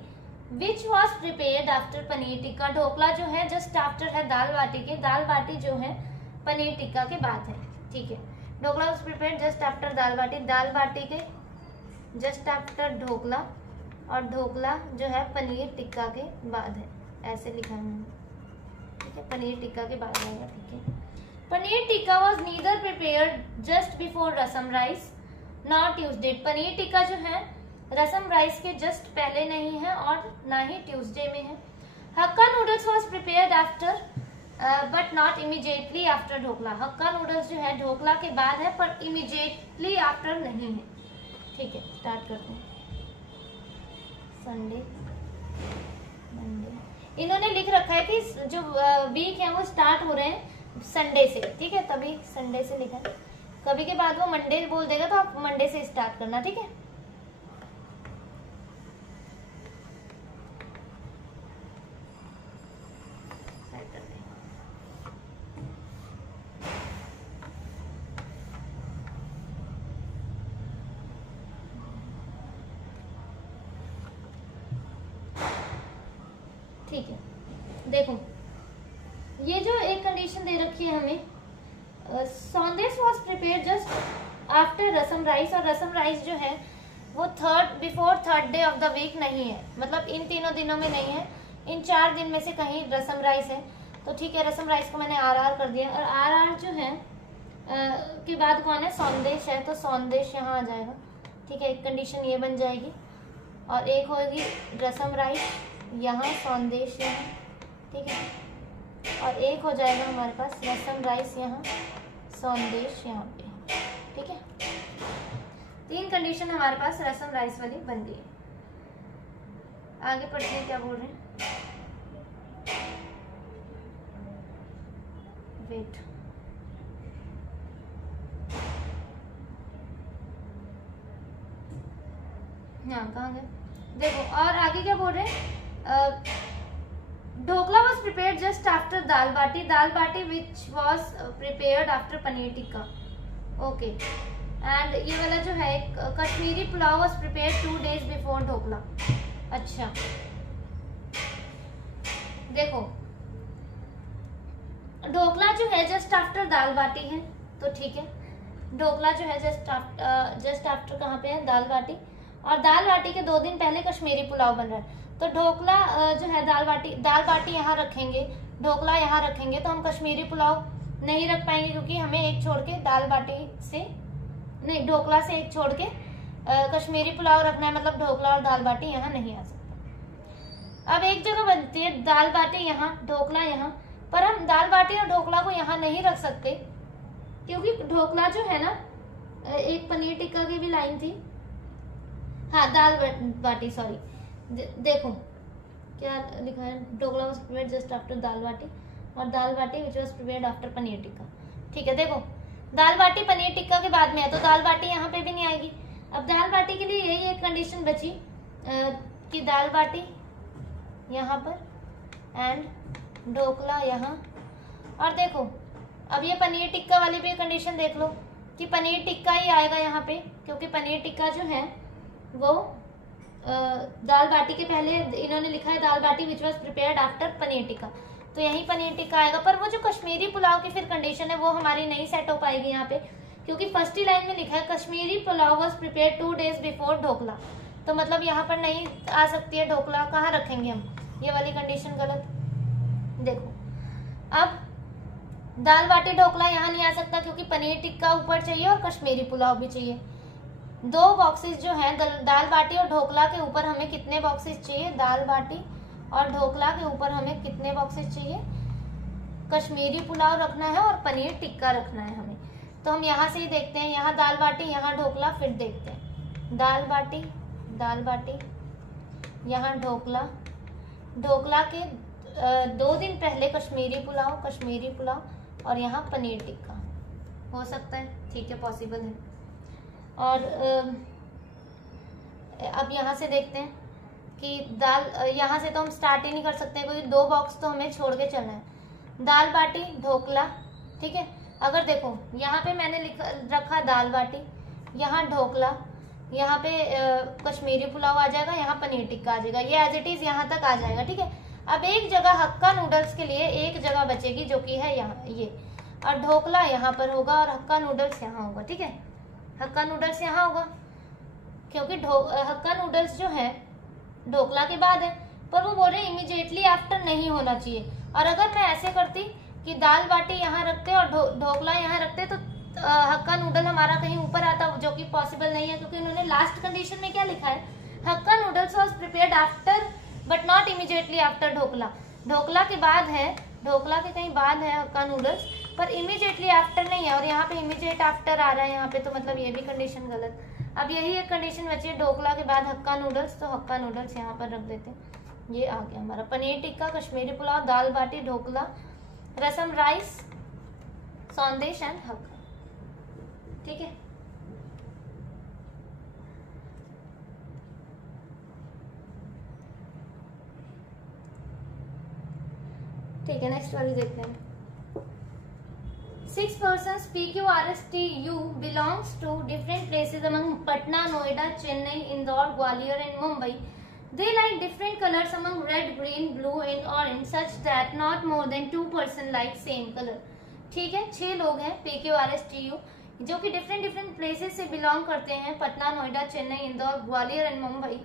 which was prepared after paneer tikka. Dhokla जो है जस्ट आफ्टर है दाल बाटी के, दाल बाटी जो है पनीर टिक्का के बाद है, ठीक है। Dhokla was prepared just after dal baati के जस्ट आफ्टर ढोकला, और ढोकला जो है पनीर टिक्का के बाद है, ऐसे लिखा है, ठीक है। पनीर टिक्का के बाद आएगा, ठीक है। Paneer tikka was neither prepared just before rasam rice not Tuesday. Paneer tikka जो है रसम राइस के जस्ट पहले नहीं है और ना ही ट्यूसडे में है। Hakka noodles was prepared after but not immediately after dhokla. Hakka noodles जो है ढोकला के बाद है पर इमीडिएटली आफ्टर नहीं है, ठीक है। स्टार्ट करते हैं। संडे, मंडे, इन्होंने लिख रखा है कि जो वीक है वो स्टार्ट हो रहे हैं संडे से, ठीक है, तभी संडे से लिखा है। कभी के बाद वो मंडे बोल देगा तो आप मंडे से स्टार्ट करना, ठीक है। ठीक है, देखो ये जो एक कंडीशन दे रखी है हमें, sandesh was prepare just after rasam rice, और रसम राइस जो है वो before third day of the week नहीं है, मतलब इन तीनों दिनों में नहीं है, इन 4 दिन में से कहीं रसम राइस है। तो ठीक है, रसम राइस को मैंने RR कर दिया, और RR जो है के बाद कौन है, संदेश है, तो संदेश यहाँ आ जाएगा, ठीक है। एक कंडीशन ये बन जाएगी, और एक होगी रसम राइस यहाँ, संदेश यहाँ, ठीक है, और एक हो जाएगा हमारे पास रसम राइस यहाँ, संदेश यहाँ पे, ठीक है। 3 कंडीशन हमारे पास रसम राइस वाली बन गई है। आगे पढ़ते हैं क्या बोल रहे हैं, वेट, हाँ कहाँ गए, देखो और आगे क्या बोल रहे हैं, dhokla was prepared just after dal bati, dal baati which was prepared after paneer tikka, okay. And ये वाला जो है Kashmiri pulao was prepared 2 days before dhokla. अच्छा देखो, ढोकला जो है जस्ट आफ्टर दाल बाटी है, तो ठीक है, ढोकला जो है जस्ट आफ्टर कहाँ पे है, दाल बाटी, और दाल बाटी के 2 दिन पहले कश्मीरी पुलाव बन रहा है। तो ढोकला जो है दाल बाटी यहाँ रखेंगे, ढोकला यहाँ रखेंगे, तो हम कश्मीरी पुलाव नहीं रख पाएंगे, क्योंकि हमें एक छोड़ के दाल बाटी से नहीं, ढोकला से एक छोड़ के कश्मीरी पुलाव रखना है, मतलब ढोकला और दाल बाटी यहाँ नहीं आ सकता। अब एक जगह बनती है दाल बाटी यहाँ, ढोकला यहाँ, पर हम दाल बाटी और ढोकला को यहाँ नहीं रख सकते, क्योंकि ढोकला जो है ना, एक पनीर टिक्का की भी लाइन थी, हाँ दाल बाटी, सॉरी, देखो क्या लिखा है, dhokla was prepared just after dal baati, और दाल बाटी which was prepared after paneer tikka, ठीक है। देखो दाल बाटी पनीर टिक्का के बाद में है, तो दाल बाटी यहाँ पे भी नहीं आएगी। अब दाल बाटी के लिए यही एक कंडीशन बची कि दाल बाटी यहाँ पर एंड ढोकला यहाँ, और देखो अब ये पनीर टिक्का वाली भी कंडीशन देख लो कि पनीर टिक्का ही आएगा यहाँ पे, क्योंकि पनीर टिक्का जो है वो दाल बाटी के पहले इन्होंने लिखा है दाल बाटी which was prepared after paneer tikka, तो यही पनीर टिक्का आएगा। पर वो जो कश्मीरी पुलाव की फिर कंडीशन है वो हमारी नहीं सेट हो पाएगी यहाँ पे, क्योंकि फर्स्ट ही लाइन में लिखा है Kashmiri pulao was prepared 2 days before dhokla, तो मतलब यहाँ पर नहीं आ सकती है ढोकला, कहाँ रखेंगे हम, ये वाली कंडीशन गलत। देखो अब दाल बाटी ढोकला यहाँ नहीं आ सकता, क्योंकि पनीर टिक्का ऊपर चाहिए और कश्मीरी पुलाव भी चाहिए। 2 बॉक्सेस जो है दाल बाटी और ढोकला के ऊपर हमें कितने बॉक्सेस चाहिए, दाल बाटी और ढोकला के ऊपर हमें कितने बॉक्सेस चाहिए, कश्मीरी पुलाव रखना है और पनीर टिक्का रखना है हमें। तो हम यहाँ से ही देखते हैं, यहाँ दाल बाटी, यहाँ ढोकला, फिर देखते हैं दाल बाटी, यहाँ ढोकला, ढोकला के 2 दिन पहले कश्मीरी पुलाव, और यहाँ पनीर टिक्का, हो सकता है, ठीक है, पॉसिबल है। और अब यहाँ से देखते हैं कि दाल, यहाँ से तो हम स्टार्ट ही नहीं कर सकते, क्योंकि 2 बॉक्स तो हमें छोड़ के चलना है। दाल बाटी ढोकला, ठीक है, अगर देखो यहाँ पे मैंने रखा दाल बाटी, यहाँ ढोकला, यहाँ पे कश्मीरी पुलाव आ जाएगा, यहाँ पनीर टिक्का आ जाएगा, ये एज इट इज यहाँ तक आ जाएगा, ठीक है। अब एक जगह हक्का नूडल्स के लिए एक जगह बचेगी, जो कि है यहाँ ये, और ढोकला यहाँ पर होगा और हक्का नूडल्स यहाँ होगा, ठीक है, हक्का नूडल्स यहाँ होगा, क्योंकि हक्का नूडल्स जो है ढोकला के बाद है, पर वो बोल रहे हैं इमीडिएटली आफ्टर नहीं होना चाहिए। और अगर मैं ऐसे करती कि दाल बाटी यहाँ रखते और ढोकला यहाँ रखते, तो हक्का नूडल हमारा कहीं ऊपर आता, जो कि पॉसिबल नहीं है, क्योंकि उन्होंने लास्ट कंडीशन में क्या लिखा है, Hakka noodles was prepared after but not immediately after dhokla, dhokla के बाद है, ढोकला के कहीं बाद है हक्का नूडल्स, पर इमीडिएटली आफ्टर नहीं है, और यहाँ पे इमीडिएट आफ्टर आ रहा है यहाँ पे, तो मतलब ये भी कंडीशन गलत। अब यही एक कंडीशन बची है, ढोकला के बाद हक्का नूडल्स, तो हक्का नूडल्स यहाँ पर रख देते, ये आ गया हमारा पनीर टिक्का, कश्मीरी पुलाव, दाल बाटी, ढोकला, रसम राइस, संदेश एंड हक्का। ठीक है। ठीक है, नेक्स्ट वाली देखते हैं। 6 persons PQRSTU belongs to different places among Patna, Noida, Chennai, Indore, Gwalior and Mumbai. They like different colors among red, green, blue and orange such that not more than 2 persons like same color. ठीक है, 6 लोग हैं PQRSTU जो कि डिफरेंट प्लेसेस से बिलोंग करते हैं, पटना, नोएडा, चेन्नई, इंदौर, ग्वालियर एंड मुंबई।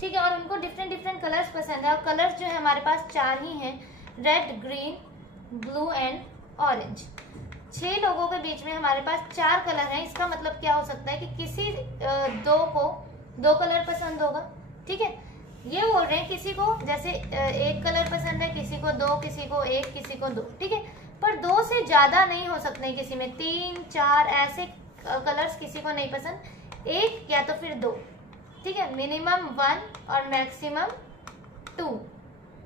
ठीक है, और उनको डिफरेंट कलर्स पसंद है। और कलर्स जो है हमारे पास 4 ही हैं, red, green, blue and orange. 6 लोगों के बीच में हमारे पास 4 कलर हैं। इसका मतलब क्या हो सकता है कि किसी दो को 2 कलर पसंद होगा। ठीक है, ये बोल रहे हैं किसी को जैसे 1 कलर पसंद है, किसी को 2, किसी को 1, किसी को 2। ठीक है, पर 2 से ज्यादा नहीं हो सकते, किसी में 3, 4 ऐसे कलर्स किसी को नहीं पसंद, 1 या तो फिर 2। ठीक है, मिनिमम 1 और मैक्सिमम 2,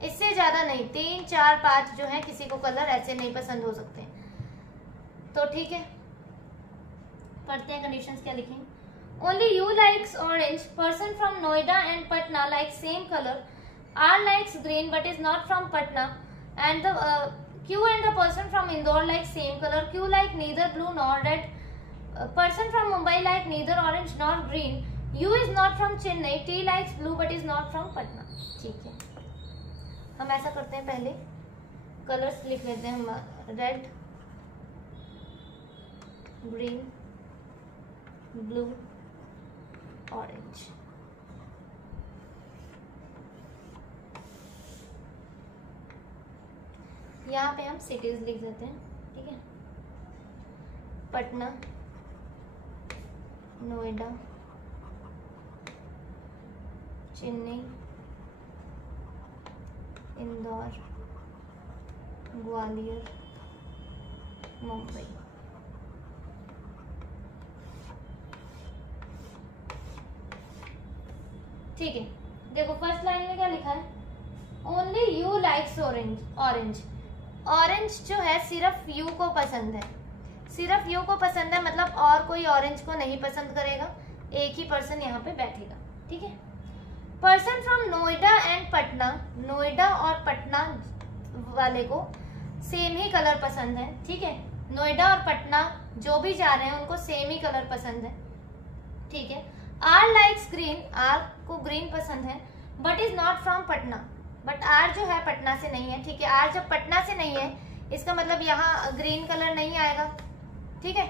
इससे ज्यादा नहीं। 3, 4, 5 जो है किसी को कलर ऐसे नहीं पसंद हो सकते। तो ठीक है, पढ़ते हैं कंडीशंस क्या लिखें। Only U likes orange, person from Noida and Patna like same colour, R likes green but is not from Patna, and the Q and the person from Indore like same colour, Q like neither blue nor red, person from Mumbai like neither orange nor green, U is not from Chennai, T likes blue but is not from Patna. ठीक है, हम ऐसा करते हैं, पहले कलर्स लिख लेते हैं हम, रेड, ग्रीन, ब्लू, ऑरेंज। यहाँ पे हम सिटीज लिख देते हैं। ठीक है, पटना, नोएडा, चेन्नई, इंदौर, ग्वालियर, मुंबई। ठीक है, देखो फर्स्ट लाइन में क्या लिखा है, only U likes orange. Orange जो है सिर्फ यू को पसंद है, सिर्फ यू को पसंद है, मतलब और कोई ऑरेंज को नहीं पसंद करेगा, एक ही पर्सन यहाँ पे बैठेगा। ठीक है, person from Noida and Patna, Noida और पटना वाले को सेम ही कलर पसंद है। ठीक है, नोएडा और पटना जो भी जा रहे हैं उनको सेम ही कलर पसंद है। ठीक है, आर लाइक्स ग्रीन, आर को ग्रीन पसंद है, but is not from Patna, but R जो है पटना से नहीं है। ठीक है, आर जब पटना से नहीं है इसका मतलब यहाँ ग्रीन कलर नहीं आएगा। ठीक है,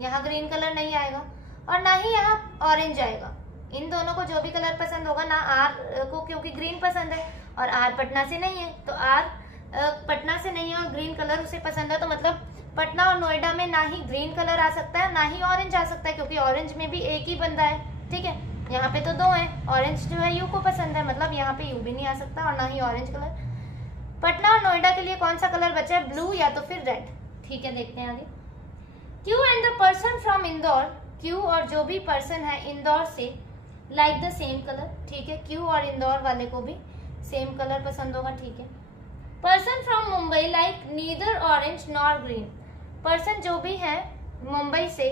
यहाँ ग्रीन कलर नहीं आएगा और ना ही यहाँ ऑरेंज आएगा। इन दोनों को जो भी कलर पसंद होगा, ना आर को क्योंकि ग्रीन पसंद है और आर पटना से नहीं है, तो आर पटना से नहीं है और ग्रीन कलर उसे पसंद है, तो मतलब पटना और नोएडा में ना ही ग्रीन कलर आ सकता है ना ही ऑरेंज आ सकता है, क्योंकि ऑरेंज में भी एक ही बंदा है। ठीक है, यहाँ पे तो 2 हैं, ऑरेंज जो है यू को पसंद है, मतलब यहाँ पे यू भी नहीं आ सकता और ना ही ऑरेंज कलर। पटना और नोएडा के लिए कौन सा कलर बचा है, ब्लू या तो फिर रेड। ठीक है, देखते हैं आगे। Q and the person from Indore, Q और जो भी पर्सन है इंदौर से, लाइक द सेम कलर। ठीक है, क्यू और इंदौर वाले को भी सेम कलर पसंद होगा। ठीक है, person from Mumbai like neither orange nor green, person जो भी है मुंबई से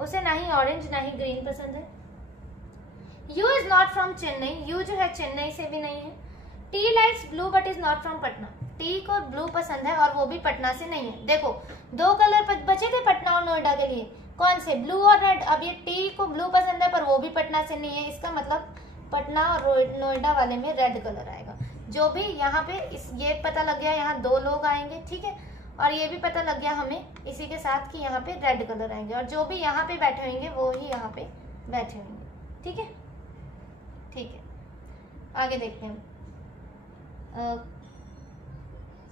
उसे ना ही ऑरेंज ना ही ग्रीन पसंद है। You is not from Chennai, you जो है चेन्नई से भी नहीं है। T likes blue but is not from Patna, T को ब्लू पसंद है और वो भी पटना से नहीं है। देखो 2 कलर बचे थे पटना और नोएडा के लिए, कौन से, ब्लू और रेड। अब ये टी को ब्लू पसंद है पर वो भी पटना से नहीं है, इसका मतलब पटना और नोएडा वाले में रेड कलर आएगा। जो भी यहाँ पे ये पता लग गया, यहाँ 2 लोग आएंगे। ठीक है, और ये भी पता लग गया हमें इसी के साथ कि यहाँ पे रेड कलर आएंगे, और जो भी यहाँ पे बैठे होंगे वो ही यहाँ पे बैठे होंगे। ठीक है, ठीक है, आगे देखते हैं,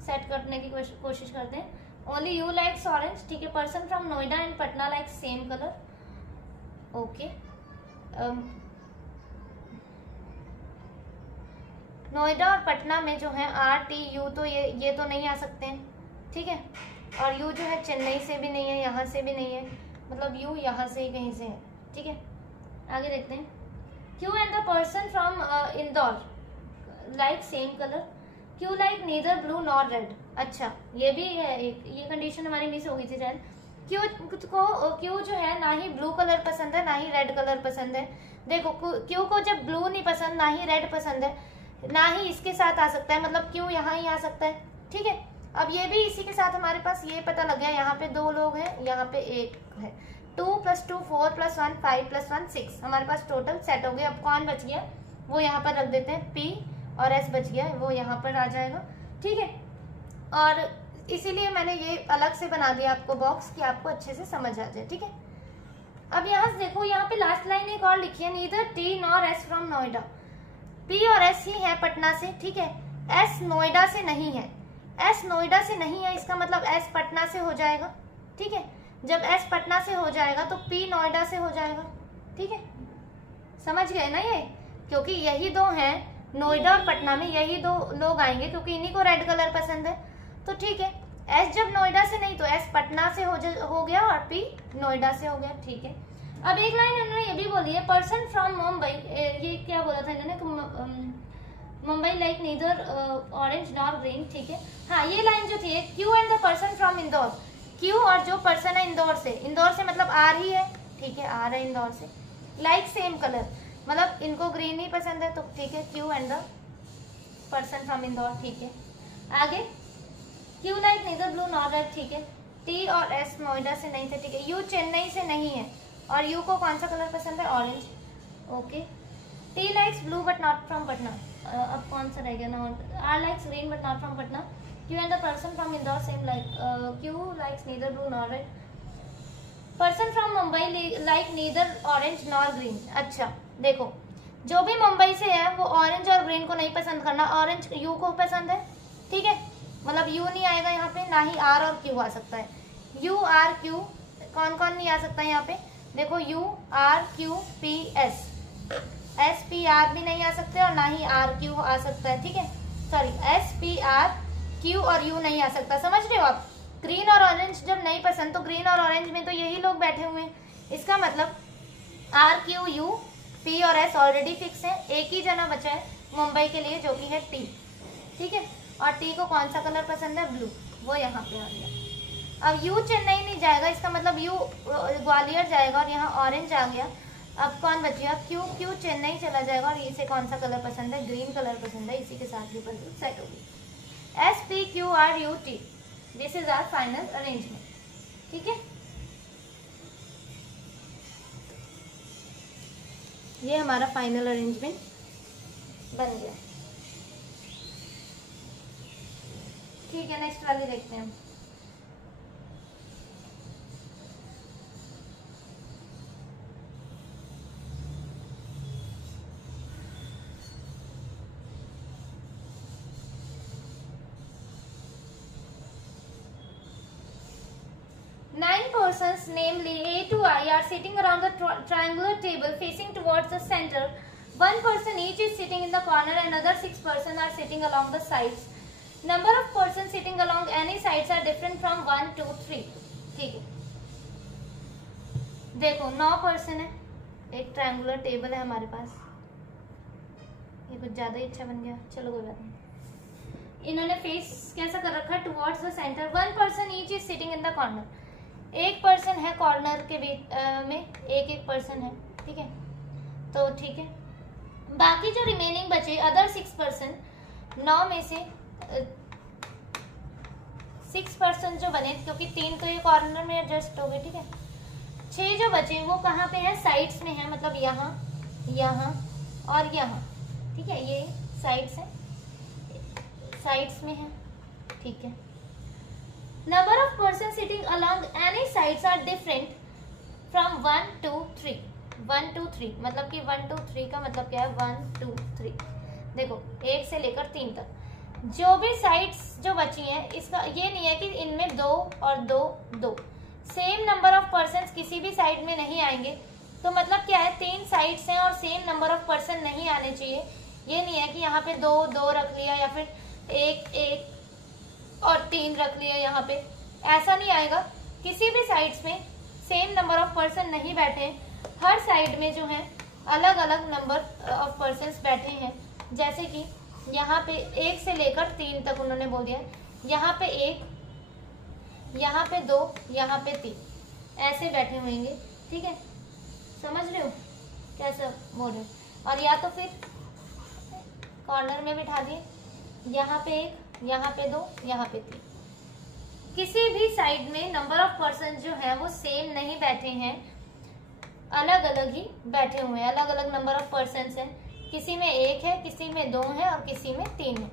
सेट करने की कोशिश करते हैं। Only U likes orange. ठीक है, person from Noida and Patna like same colour. Okay, Noida और पटना में जो है आर टी यू, तो ये तो नहीं आ सकते हैं। ठीक है, और यू जो है चेन्नई से भी नहीं है, यहाँ से भी नहीं है, मतलब यू यहाँ से ही कहीं से है। ठीक है, आगे देखते हैं। Q and the person from Indore like same colour, Q like neither blue nor red. अच्छा, ये भी है एक, ये कंडीशन हमारी मिस हो गई थी शायद। क्यू जो है ना ही ब्लू कलर पसंद है ना ही रेड कलर पसंद है। देखो क्यू को जब ब्लू नहीं पसंद ना ही रेड पसंद है ना ही इसके साथ आ सकता है, मतलब क्यू यहाँ ही आ सकता है, ठीक है। अब ये भी इसी के साथ हमारे पास ये पता लग गया, यहाँ पे 2 लोग हैं, यहाँ पे 1 है। 2 + 2 4 + 1 5 + 1 6, हमारे पास टोटल सेट हो गया। अब कौन बच गया वो यहाँ पर रख देते हैं, P और S बच गया, वो यहाँ पर आ जाएगा, ठीक है। और इसीलिए मैंने ये अलग से बना दिया आपको बॉक्स कि आपको अच्छे से समझ आ जाए, ठीक है। अब यहाँ से देखो, यहाँ पे लास्ट लाइन एक और लिखी है, neither T nor S from Noida. P और S ही है पटना से, ठीक है। S नोएडा से नहीं है, S नोएडा से नहीं है, इसका मतलब S पटना से हो जाएगा, ठीक है। जब S पटना से हो जाएगा तो P नोएडा से हो जाएगा, ठीक है। समझ गए ना ये, क्योंकि यही 2 हैं, नोएडा और पटना में यही 2 लोग आएंगे, क्योंकि इन्हीं को रेड कलर पसंद है, तो ठीक है। S जब नोएडा से नहीं तो S पटना से हो गया और P नोएडा से हो गया, ठीक है। अब एक लाइन इन्होंने ये भी बोली है, पर्सन फ्रॉम मुंबई, ये क्या बोला था इन्होंने, Mumbai like neither orange nor green, ठीक है। हाँ, ये लाइन जो थी, Q and the person from Indore, Q और जो पर्सन है इंदौर से मतलब आर ही है, ठीक है, आर है इंदौर से, लाइक सेम कलर, मतलब इनको ग्रीन ही पसंद है, तो ठीक है, Q and the person from Indore, ठीक है। आगे Q like neither blue nor red, ठीक है। टी और एस नोएडा से नहीं थे, ठीक है। यू चेन्नई से नहीं है, और यू को कौन सा कलर पसंद है, orange, okay. T likes blue but not from Patna, अब कौन सा रह गया ना, R likes green but not from Patna. Q and the person from Indore same like, Q likes neither blue nor red. Person from Mumbai like neither orange nor green. अच्छा देखो, जो भी मुंबई से है वो ऑरेंज और ग्रीन को नहीं पसंद करना, ऑरेंज यू को पसंद है, ठीक है। मतलब यू नहीं आएगा यहाँ पे, ना ही आर और क्यू आ सकता है। यू आर क्यू कौन कौन नहीं आ सकता है यहाँ पे, देखो U R Q P S, S P R भी नहीं आ सकते और ना ही आर क्यू आ सकता है, ठीक है। Sorry, S P are Q और यू नहीं आ सकता, समझ रहे हो आप। ग्रीन और ऑरेंज जब नहीं पसंद तो ग्रीन और ऑरेंज में तो यही लोग बैठे हुए हैं, इसका मतलब आर क्यू यू पी और एस ऑलरेडी फिक्स है, एक ही जना बचा है मुंबई के लिए जो कि है टी, ठीक है। और टी को कौन सा कलर पसंद है, ब्लू, वो यहाँ पे आ गया। अब यू चेन्नई नहीं जाएगा, इसका मतलब यू ग्वालियर जाएगा और यहाँ ऑरेंज आ गया। अब कौन बचेगा, क्यू, क्यू चेन्नई चला जाएगा और इसे कौन सा कलर पसंद है, ग्रीन कलर पसंद है, इसी के साथ भी पसंद सेट होगी। S P Q R U T, this is our final arrangement, ठीक है। ये हमारा फाइनल अरेंजमेंट बन गया, ठीक है। नेक्स्ट वाले देखते हैं। Nine persons, namely A to I, are sitting around the triangular table facing towards the center. One person each is sitting in the corner and other 6 persons are sitting along the sides. Number of persons sitting along any sides are different from 1, 2, 3. ठीक है, देखो 9 पर्सन है, एक ट्रायंगुलर टेबल है हमारे पास, ये कुछ ज्यादा ही अच्छा बन गया, चलो कोई बात नहीं। इन्होंने फेस कैसा कर रखा है, towards the centre. One person each is sitting in the corner, एक पर्सन है कॉर्नर के बीच में, एक पर्सन है, ठीक है, तो ठीक है। बाकी जो रिमेनिंग बचे अदर 6 पर्सन, 9 में से 6 पर्सन जो बने, क्योंकि 3 तो ये कॉर्नर में एडजस्ट हो गए, ठीक है। 6 जो बचे वो कहाँ पे है, साइड्स में है, मतलब यहाँ, यहाँ और यहाँ, ठीक है, ये साइड्स है, साइड्स में है, ठीक है। Number of persons sitting along any sides are different from 1 to 3. 1 to 3 मतलब कि 1 to 3 का मतलब क्या है, 1 2 3। देखो 1 से लेकर 3 तक जो भी साइड्स जो बची हैं, इसका ये नहीं है कि इनमें 2 और 2 2 सेम नंबर ऑफ पर्सन्स किसी भी साइड में नहीं आएंगे। तो मतलब क्या है, 3 साइड्स हैं और सेम नंबर ऑफ पर्सन नहीं आने चाहिए। ये नहीं है कि यहाँ पे 2 2 रख लिया या फिर 1 1 और 3 रख लिया, यहाँ पे ऐसा नहीं आएगा। किसी भी साइड्स में सेम नंबर ऑफ पर्सन नहीं बैठे, हर साइड में जो है अलग अलग नंबर ऑफ पर्सन्स बैठे हैं। जैसे कि यहाँ पे 1 से लेकर 3 तक उन्होंने बोल दिया, यहाँ पे 1, यहाँ पे 2, यहाँ पे 3, ऐसे बैठे होंगे, ठीक है, समझ रहे हो कैसा बोल रहे हो। और या तो फिर कॉर्नर में बिठा दिए, यहाँ पे एक, यहाँ पे दो, यहाँ पे तीन। किसी भी साइड में नंबर ऑफ पर्सन जो है वो सेम नहीं बैठे हैं, अलग अलग ही बैठे हुए हैं, अलग अलग नंबर ऑफ पर्सन हैं। किसी में एक है, किसी में दो है और किसी में तीन है,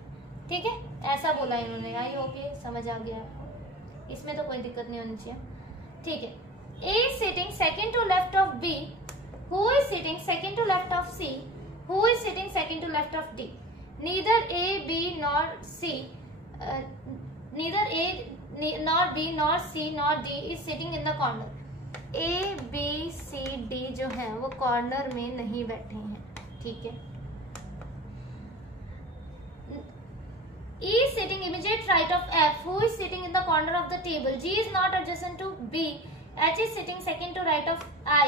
ठीक है, ऐसा बोला इन्होंने। आई होप ये समझ आ गया आपको, इसमें तो कोई दिक्कत नहीं होनी चाहिए, ठीक है। A is sitting second to left of B, who is sitting second to left of C, who is sitting second to left of D. Neither A, B nor C, neither A nor B nor C nor D is sitting in the corner. A, B, C, D जो है वो कॉर्नर में नहीं बैठे हैं, ठीक है। E is sitting immediate right of F, who is sitting in the corner of the table. G is not adjacent to B. H is sitting second to right of I.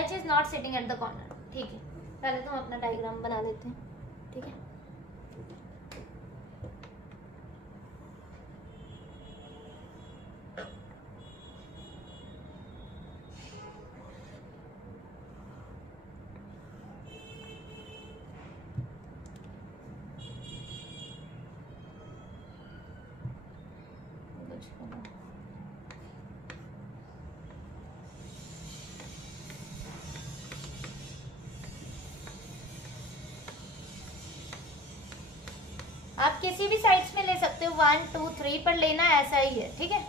H is not sitting at the corner. ठीक है, पहले तो हम अपना डायग्राम बना लेते हैं, ठीक है। आप किसी भी साइड्स में ले सकते हो, 1 2 3 पर लेना ऐसा ही है, ठीक है।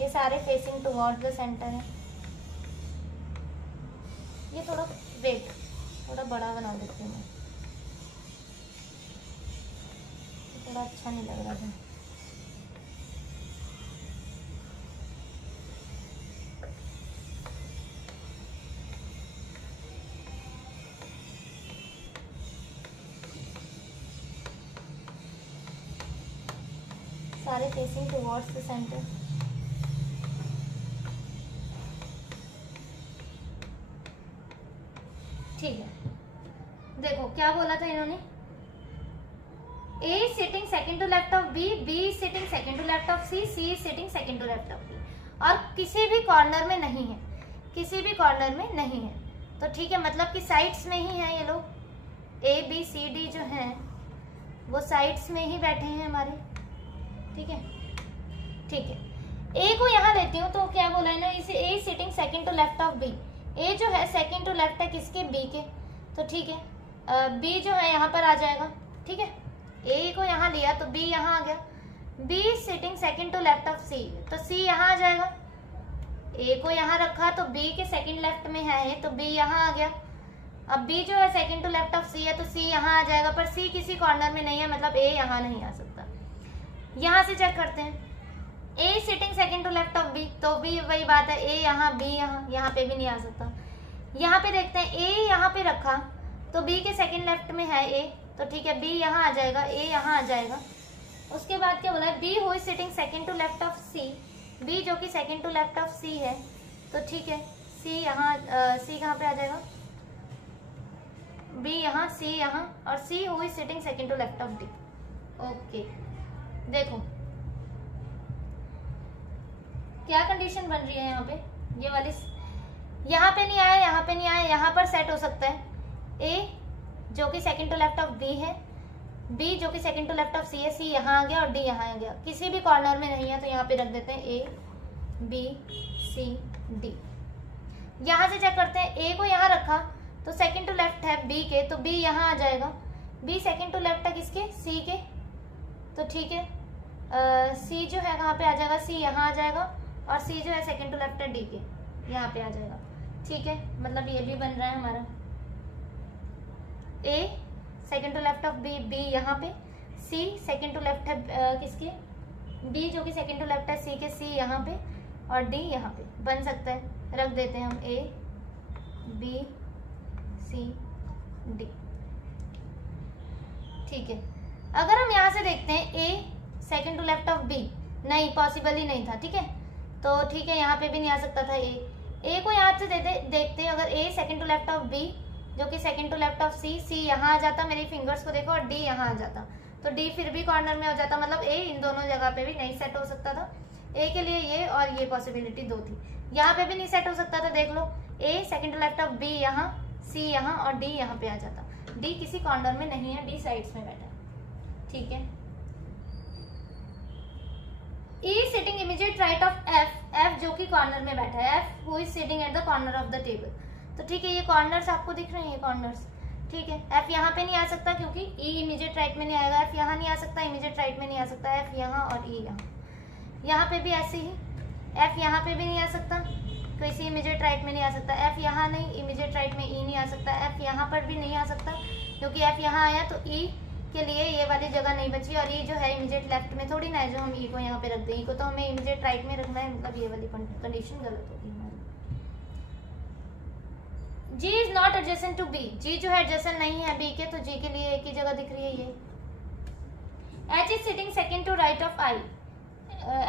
ये सारे फेसिंग टुवर्ड्स द सेंटर है। ये थोड़ा वेट थोड़ा बड़ा बना देती हूँ मैं, थोड़ा अच्छा नहीं लग रहा था। सारे फेसिंग टुवर्ड्स द सेंटर। ठीक है, देखो क्या बोला था इन्होंने, A is sitting second to left of B, B is sitting second to left of C, C is sitting second to left of D। और किसी भी कॉर्नर में नहीं है, किसी भी कॉर्नर में नहीं है, तो ठीक है, मतलब कि साइड्स में ही है ये लोग। A B C D जो हैं वो साइड्स में ही बैठे हैं हमारे, ठीक है। ठीक है, A को यहाँ लेती हूँ, तो क्या बोला है ना, इसे A sitting second to left of B। A जो है सेकंड टू लेफ्ट है किसके, B के, तो ठीक है, B जो है यहाँ पर आ जाएगा, ठीक है। A को यहाँ लिया तो B यहाँ आ गया। B sitting second to left of C, तो C यहाँ आ जाएगा। A को यहाँ रखा तो B के सेकंड लेफ्ट में है, तो B यहाँ आ गया। अब B जो है second to left of C है, तो C यहाँ आ जाएगा, पर C किसी कॉर्नर में नहीं है, मतलब A यहाँ नहीं आ सकता। यहाँ से चेक करते हैं, A sitting second to left of B, तो भी वही बात है, A यहाँ, B यहाँ, यहाँ पे भी नहीं आ सकता। यहाँ पे देखते हैं, A यहाँ पे रखा तो B के सेकंड लेफ्ट में है A, तो ठीक है, B यहाँ आ जाएगा, A यहाँ आ जाएगा। उसके बाद क्या बोला है, B who is sitting second to left of C, B जो कि second to left of C है, तो ठीक है, C यहाँ, C कहाँ पे आ जाएगा, B यहाँ, C यहाँ, और C who is sitting second to left of D। Okay, देखो क्या कंडीशन बन रही है यहाँ पे, ये वाली यहाँ पे नहीं आया, यहाँ पे नहीं आया, यहाँ पर सेट हो सकता है। A जो कि second to left of B है, B जो कि second to left of C है, C यहाँ आ गया और D यहाँ आ गया, किसी भी कॉर्नर में नहीं है, तो यहाँ पे रख देते हैं A B C D। यहाँ से चेक करते हैं, A को यहाँ रखा तो सेकंड टू लेफ्ट है B के, तो B यहाँ आ जाएगा। B सेकंड टू लेफ्ट है किसके, C के, तो ठीक है, C जो है कहाँ पे आ जाएगा, C यहाँ आ जाएगा, और C जो है सेकंड टू लेफ्ट है D के, यहाँ पे आ जाएगा, ठीक है। मतलब ये भी बन रहा है हमारा, A second to left of B, B यहाँ पे, C सेकंड टू लेफ्ट है किसके, B जो कि सेकंड टू लेफ्ट है C के, C यहाँ पे, और D यहाँ पे बन सकता है। रख देते हैं हम A B C D, ठीक है। अगर हम यहाँ से देखते हैं, A second to left of B, नहीं, पॉसिबल ही नहीं था, ठीक है, तो ठीक है, यहाँ पे भी नहीं आ सकता था A को यहाँ से देखते हैं, अगर A second to left of B जो कि second to left of C यहाँ आ जाता, मेरी फिंगर्स को देखो, और D यहाँ आ जाता, तो D फिर भी कॉर्नर में हो जाता, मतलब A इन दोनों जगह पे भी नहीं सेट हो सकता था। ए के लिए ये और ये पॉसिबिलिटी 2 थी। यहाँ पे भी नहीं सेट हो सकता था, देख लो, A second to left of B यहाँ, सी यहाँ और डी यहाँ पे आ जाता। डी किसी कॉर्नर में नहीं है, डी साइड्स में बैठा है, ठीक है। E sitting immediate right of F, F जो कि कॉर्नर में बैठा है, F who is sitting at the corner of the table. तो ठीक है, ये कॉर्नर्स आपको दिख रहे हैं, ये कॉर्नर्स, ठीक है। एफ यहाँ पे नहीं आ सकता क्योंकि ई इमीडिएट राइट में नहीं आएगा, एफ यहाँ नहीं आ सकता, इमीडिएट राइट में नहीं आ सकता, एफ यहाँ और ई यहाँ। यहाँ पे भी ऐसे ही, एफ यहाँ पे भी नहीं आ सकता, तो इसी इमीडिएट राइट में नहीं आ सकता, एफ यहाँ नहीं, इमीडिएट राइट में ई नहीं आ सकता, एफ यहाँ पर भी नहीं आ सकता क्योंकि एफ यहाँ आया तो ई के लिए ये वाली जगह नहीं बची, और ये जो है इमीडिएट लेफ्ट में थोड़ी ना है जो हम ई को यहाँ पे रख दें, ई को तो हमें इमीडिएट राइट में रखना है, मतलब ये वाली कंडीशन गलत होगी हमारी। G is not adjacent to B, G जो है एडजेसेंट नहीं है B के, तो G के लिए एक ही जगह दिख रही है ये। H is sitting second to right of I,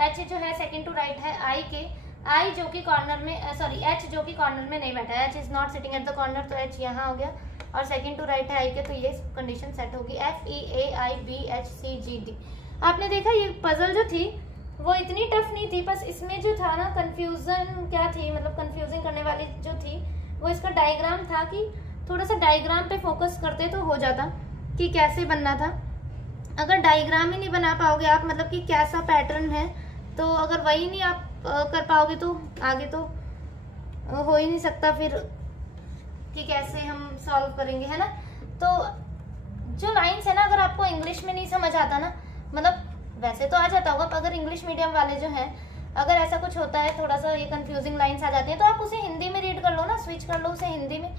H जो है सेकंड टू राइट है I के, I जो कि कॉर्नर में, सॉरी H जो कि कॉर्नर में नहीं बैठा है, H is not sitting at the corner, तो H यहाँ हो गया, और सेकंड टू राइट है I के, तो ये कंडीशन सेट होगी। F E A I B H C G D। आपने देखा ये पजल जो थी वो इतनी टफ नहीं थी, बस इसमें जो था ना कंफ्यूजन क्या थी, मतलब कंफ्यूजिंग करने वाली जो थी वो इसका डायग्राम था, कि थोड़ा सा डायग्राम पे फोकस करते तो हो जाता कि कैसे बनना था। अगर डायग्राम ही नहीं बना पाओगे आप, मतलब कि कैसा पैटर्न है, तो अगर वही नहीं आप कर पाओगे तो आगे तो हो ही नहीं सकता फिर कि कैसे हम सॉल्व करेंगे, है ना। तो जो लाइंस है ना, अगर आपको इंग्लिश में नहीं समझ आता ना, मतलब वैसे तो आ जाता होगा, अगर इंग्लिश मीडियम वाले जो हैं, अगर ऐसा कुछ होता है, थोड़ा सा ये कंफ्यूजिंग लाइंस आ जाती है, तो आप उसे हिंदी में रीड कर लो ना, स्विच कर लो उसे हिंदी में,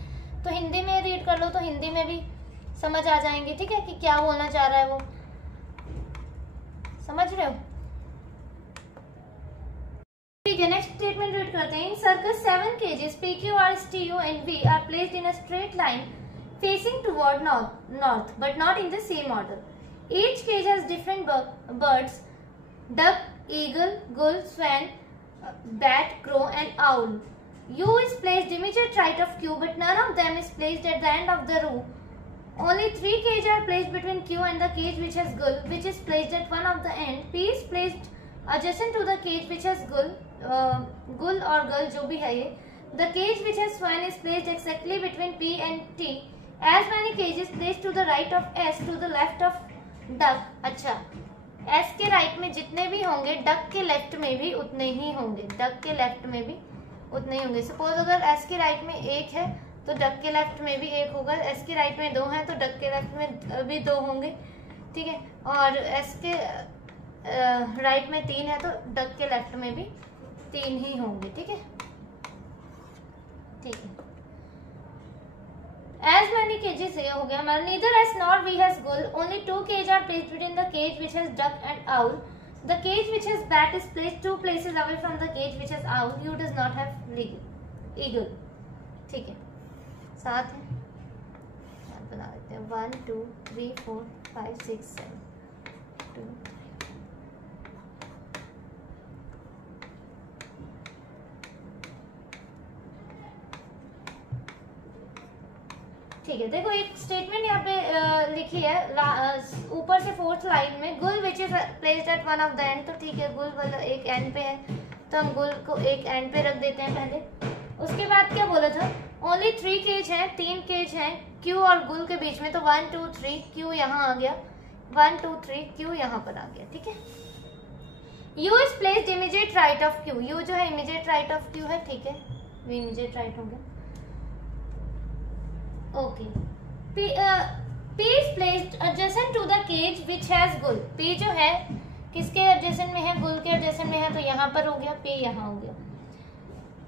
तो हिंदी में रीड कर लो तो हिंदी में भी समझ आ जाएंगे, ठीक है, कि क्या बोलना चाह रहा है वो, समझ रहे हो। ठीक है, नेक्स्ट स्टेटमेंट रीड करते हैं। इन circus 7 cages P, Q, R, S, T, U and V are placed in a straight line facing toward north but not in the same order. Each cage has different birds: duck, eagle, gull, swan, bat, crow and owl. U is placed immediate right of Q, but none of them is placed at the end of the row. Only 3 cages are placed between Q and the cage which has gull, which is placed at one of the end. P is placed adjacent to the cage which has gull, gull or gull जो भी है ये. The cage which has swan is placed exactly between P and T. As many cages placed to the right of S to the left of duck. अच्छा, S के राइट में जितने भी होंगे, डक के लेफ्ट में भी उतने ही होंगे, डक के लेफ्ट में भी उतने ही होंगे। सपोज अगर S के राइट में 1 है तो डक के लेफ्ट में भी 1 होगा, S के राइट में 2 है तो डक के लेफ्ट में भी 2 होंगे, ठीक है। और S के राइट में 3 है तो डक के लेफ्ट में भी 3 ही होंगे, ठीक है, ठीक है। As many cages ये हो गया हमारा। Neither S nor V has gull. Only 2 cages are placed between the cage which has duck and owl. The cage which has bat is placed 2 places away from the cage which has owl. U does not have eagle. ठीक है, 7 है, बना देते हैं 1 2 3 4 5 6 7 2 ठीक है। देखो एक स्टेटमेंट यहाँ पे लिखी है ऊपर से 4th लाइन में, गुल which is placed at one of the end. तो ठीक है, गुल वाला एक एंड पे है तो हम गुल को एक एंड पे रख देते हैं पहले। उसके बाद क्या बोला था, ओनली 3 केज हैं, 3 केज हैं क्यू और गुल के बीच में, तो 1 2 3 क्यू यहाँ आ गया, 1 2 3 क्यू यहाँ पर आ गया, ठीक है। You is placed immediate right of Q, you जो है इमीडिएट राइट ऑफ क्यू है, ठीक है, वी इमीडिएट राइट हो गया, okay. P is placed adjacent to the cage which has gull. P जो है किसके adjacent में है, गुल के adjacent में है, तो यहाँ पर हो गया, P यहाँ हो गया।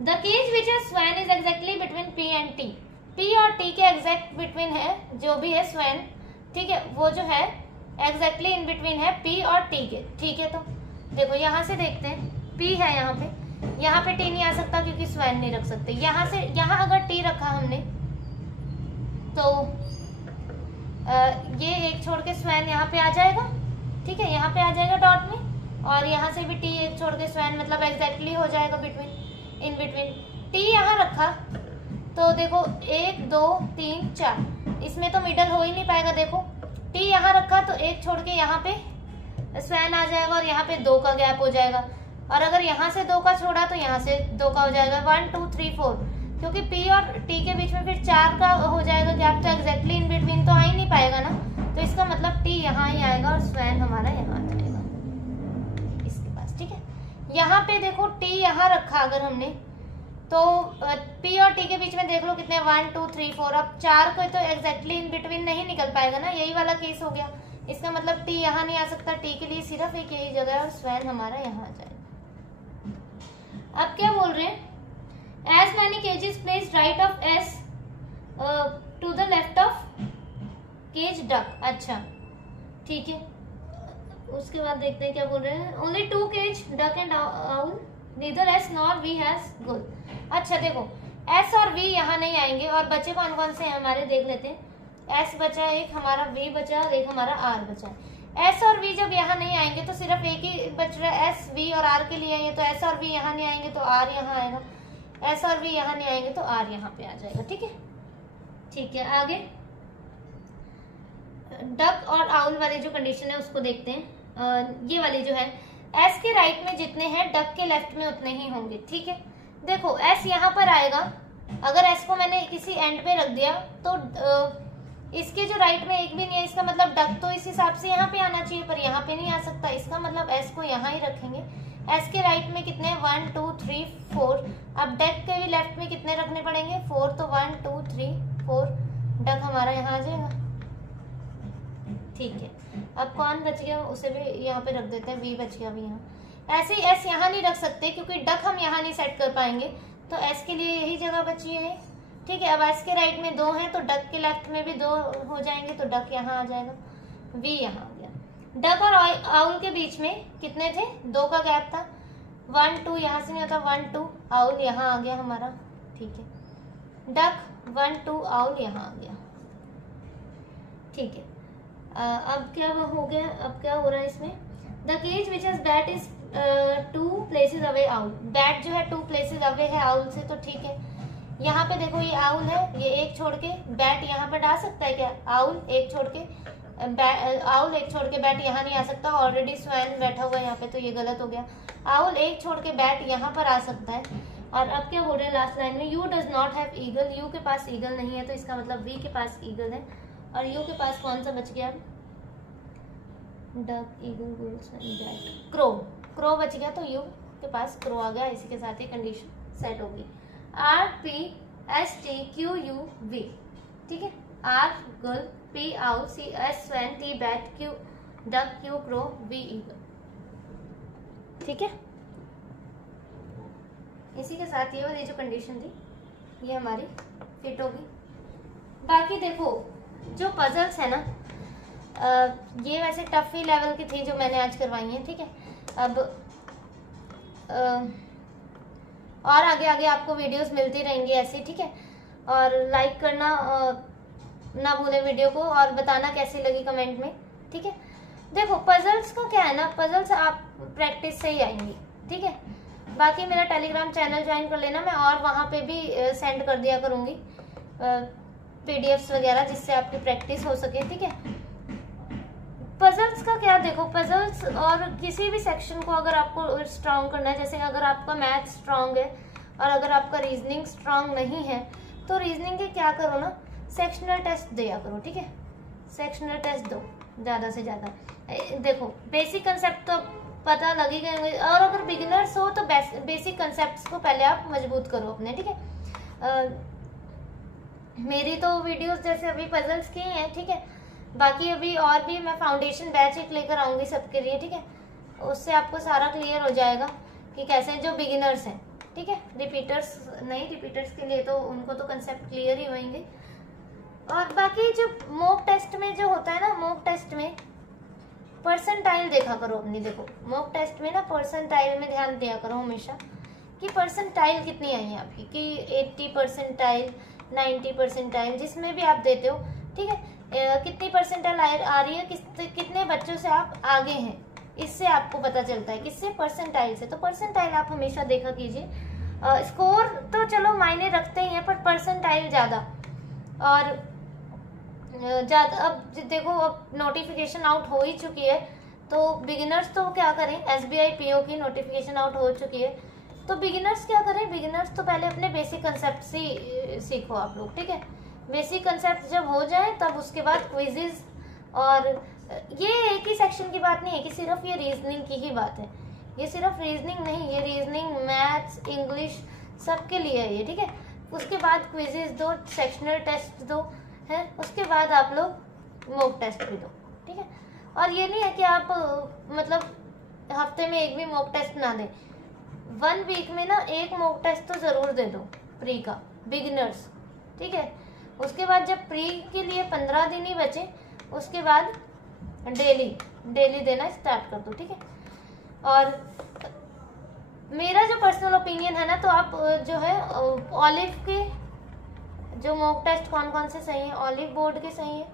The cage which has swan is exactly between P and T. P और T के exact between है, जो भी है swan, ठीक है, वो जो है exactly in between है P और T के, ठीक है। तो देखो यहाँ से देखते हैं, P है यहाँ पे T नहीं आ सकता क्योंकि swan नहीं रख सकते। यहाँ से यहाँ अगर T रखा हमने तो ये एक छोड़ के स्वैन यहाँ पे आ जाएगा, ठीक है, यहाँ पे आ जाएगा डॉट में, और यहाँ से भी टी एक छोड़ के स्वैन, मतलब एग्जैक्टली हो जाएगा बिटवीन, इन बिटवीन। टी यहाँ रखा तो देखो 1 2 3 4, इसमें तो मिडल हो ही नहीं पाएगा। देखो टी यहाँ रखा तो एक छोड़ के यहाँ पे स्वैन आ जाएगा और यहाँ पे 2 का गैप हो जाएगा, और अगर यहाँ से 2 का छोड़ा तो यहाँ से 2 का हो जाएगा 1 2 3 4, क्योंकि P और T के बीच में फिर 4 का हो जाएगा गैप, तो एग्जैक्टली इन बिटवीन तो आ ही नहीं पाएगा ना, तो इसका मतलब T यहाँ ही आएगा और स्वैन हमारा यहाँ आ जाएगा इसके पास। ठीक है, यहाँ पे देखो T यहाँ रखा अगर हमने, तो P और T के बीच में देख लो कितने 1 2 3 4, अब 4 को तो एग्जैक्टली इन बिटवीन नहीं निकल पाएगा ना, यही वाला केस हो गया। इसका मतलब T यहाँ नहीं आ सकता, T के लिए सिर्फ एक यही जगह है और स्वैन हमारा यहाँ आ जाएगा। अब क्या बोल रहे हैं, as many cages placed right of S to the left of cage duck। अच्छा ठीक है, उसके बाद देखते हैं क्या बोल रहे हैं, only 2 cage duck and owl, neither S nor V has gull। अच्छा देखो S और V यहाँ नहीं आएंगे, और बचे कौन कौन से हैं हमारे देख लेते हैं। S बचा एक, हमारा V बचा और एक हमारा R बचा। S और V जब यहाँ नहीं आएंगे तो सिर्फ एक ही बच रहा है, S V और R के लिए है, तो S और V यहाँ नहीं आएंगे तो R यहाँ आएगा, S और V यहाँ नहीं आएंगे तो R यहाँ पे आ जाएगा। ठीक है, ठीक है। आगे डक और आउल वाली जो कंडीशन है उसको देखते हैं। ये वाली जो है, S के राइट में जितने हैं डक के लेफ्ट में उतने ही होंगे। ठीक है, देखो S यहाँ पर आएगा, अगर S को मैंने किसी एंड पे रख दिया तो इसके जो राइट में एक भी नहीं है, इसका मतलब डक तो इस हिसाब से यहाँ पे आना चाहिए, पर यहाँ पे नहीं आ सकता, इसका मतलब S को यहाँ ही रखेंगे। S के राइट में कितने 1 2 3 4, अब डक के भी लेफ्ट में कितने रखने पड़ेंगे 4, तो 1 2 3 4, डक हमारा यहाँ आ जाएगा। ठीक है, अब कौन बच गया उसे भी यहाँ पे रख देते हैं, V बच गया भी यहाँ। ऐसे ही S यहाँ नहीं रख सकते क्योंकि डक हम यहाँ नहीं सेट कर पाएंगे, तो S के लिए यही जगह बची है। ठीक है, अब S के राइट में 2 हैं तो डक के लेफ्ट में भी 2 हो जाएंगे, तो डक यहाँ आ जाएगा, V यहाँ आ गया। डक और आउल के बीच में कितने थे, 2 का गैप था, 1 2 यहाँ से नहीं होता, 1 2 आउल यहाँ आ गया हमारा। ठीक है, डक 1 2 आउल यहाँ आ गया। ठीक है, अब क्या हो गया, अब क्या हो रहा है इसमें, the cage which is bat is 2 places away owl. Bat जो है 2 places away है आउल से, तो ठीक है। यहाँ पे देखो ये आउल है, ये एक छोड़ के बैट यहाँ पे डाल सकता है क्या, आउल एक छोड़ के आउल एक छोड़ के बैट यहाँ नहीं आ सकता, ऑलरेडी स्वैन बैठा हुआ है यहाँ पे, तो ये गलत हो गया। आउल एक छोड़ के बैट यहाँ पर आ सकता है। और अब क्या बोल रहे हैं लास्ट लाइन में, you does not have eagle, you के पास ईगल नहीं है, तो इसका मतलब वी के पास ईगल है। और यू के पास कौन सा बच गया, duck eagle gulls and bat, crow, crow बच गया, तो यू के पास क्रो आ गया। इसी के साथ ही कंडीशन सेट होगी। R P S T Q U V। ठीक है, R गुल, P owl, C S swan, T bat, Q duck, Q crow, V eagle. ठीक है, इसी के साथ ये वाली जो कंडीशन थी ये हमारी फिट होगी। बाकी देखो जो पजल्स है ना, ये वैसे टफ ही लेवल की थी जो मैंने आज करवाई है। ठीक है, अब और आगे आगे आपको वीडियोस मिलती रहेंगी ऐसी। ठीक है, और लाइक करना ना भूलें वीडियो को, और बताना कैसी लगी कमेंट में। ठीक है, देखो पजल्स का क्या है ना, पजल्स आप प्रैक्टिस से ही आएंगी। ठीक है, बाकी मेरा टेलीग्राम चैनल ज्वाइन कर लेना, मैं और वहाँ पे भी सेंड कर दिया करूँगी PDFs वगैरह, जिससे आपकी प्रैक्टिस हो सके। ठीक है, पजल्स का क्या, देखो पजल्स और किसी भी सेक्शन को अगर आपको स्ट्रांग करना है, जैसे अगर आपका मैथ स्ट्रांग है और अगर आपका रीजनिंग स्ट्रांग नहीं है, तो रीजनिंग के क्या करो ना, सेक्शनल टेस्ट दिया करो। ठीक है, सेक्शनल टेस्ट दो ज़्यादा से ज़्यादा। देखो बेसिक कंसेप्ट तो पता लग ही गए, और अगर बिगिनर्स हो तो बेसिक कंसेप्ट को पहले आप मजबूत करो अपने। ठीक है, मेरी तो वीडियोस जैसे अभी पजल्स की हैं। ठीक है, बाकी अभी और भी मैं फाउंडेशन बैच एक लेकर आऊंगी सबके लिए। ठीक है, उससे आपको सारा क्लियर हो जाएगा कि कैसे जो बिगिनर्स हैं। ठीक है, रिपीटर्स नहीं, रिपीटर्स के लिए तो उनको तो कंसेप्ट क्लियर ही होंगे। और बाकी जो मॉक टेस्ट में जो होता है ना, मॉक टेस्ट में परसेंटाइल देखा करो अपनी। देखो मॉक टेस्ट में ना परसेंटाइल में ध्यान दिया करो हमेशा कि परसेंटाइल कितनी आई है आपकी, कि 80 परसेंटाइल, 90 परसेंटाइल, जिसमें भी आप देते हो। ठीक है, कितनी परसेंटाइल आ रही है, कितने बच्चों से आप आगे हैं, इससे आपको पता चलता है। किससे, परसेंटाइल से। तो परसेंटाइल आप हमेशा देखा कीजिए। स्कोर तो चलो मायने रखते ही हैं, पर परसेंटाइल ज़्यादा। और ज़्यादा अब देखो, अब नोटिफिकेशन आउट हो ही चुकी है, तो बिगिनर्स तो क्या करें, SBI PO की नोटिफिकेशन आउट हो चुकी है, तो बिगिनर्स क्या करें, बिगिनर्स तो पहले अपने बेसिक कंसेप्ट सीखो आप लोग, ठीक है। बेसिक कंसेप्ट जब हो जाए तब उसके बाद क्विजेज, और ये एक ही सेक्शन की बात नहीं है कि सिर्फ ये रीजनिंग की ही बात है, ये सिर्फ रीजनिंग नहीं, ये रीजनिंग, मैथ्स, इंग्लिश सबके लिए है ये, ठीक है। उसके बाद क्विजेज दो, सेक्शनल टेस्ट दो है, उसके बाद आप लोग मॉक टेस्ट भी दो, ठीक है। और ये नहीं है कि आप मतलब हफ्ते में एक भी मॉक टेस्ट ना दें, 1 वीक में ना एक मॉक टेस्ट तो जरूर दे दो प्री का, बिगिनर्स, ठीक है। उसके बाद जब प्री के लिए 15 दिन ही बचे, उसके बाद डेली देना स्टार्ट कर दो, ठीक है। और मेरा जो पर्सनल ओपिनियन है ना, तो आप जो है ऑलिव के जो मॉक टेस्ट कौन कौन से सही है, ऑलिव बोर्ड के सही है,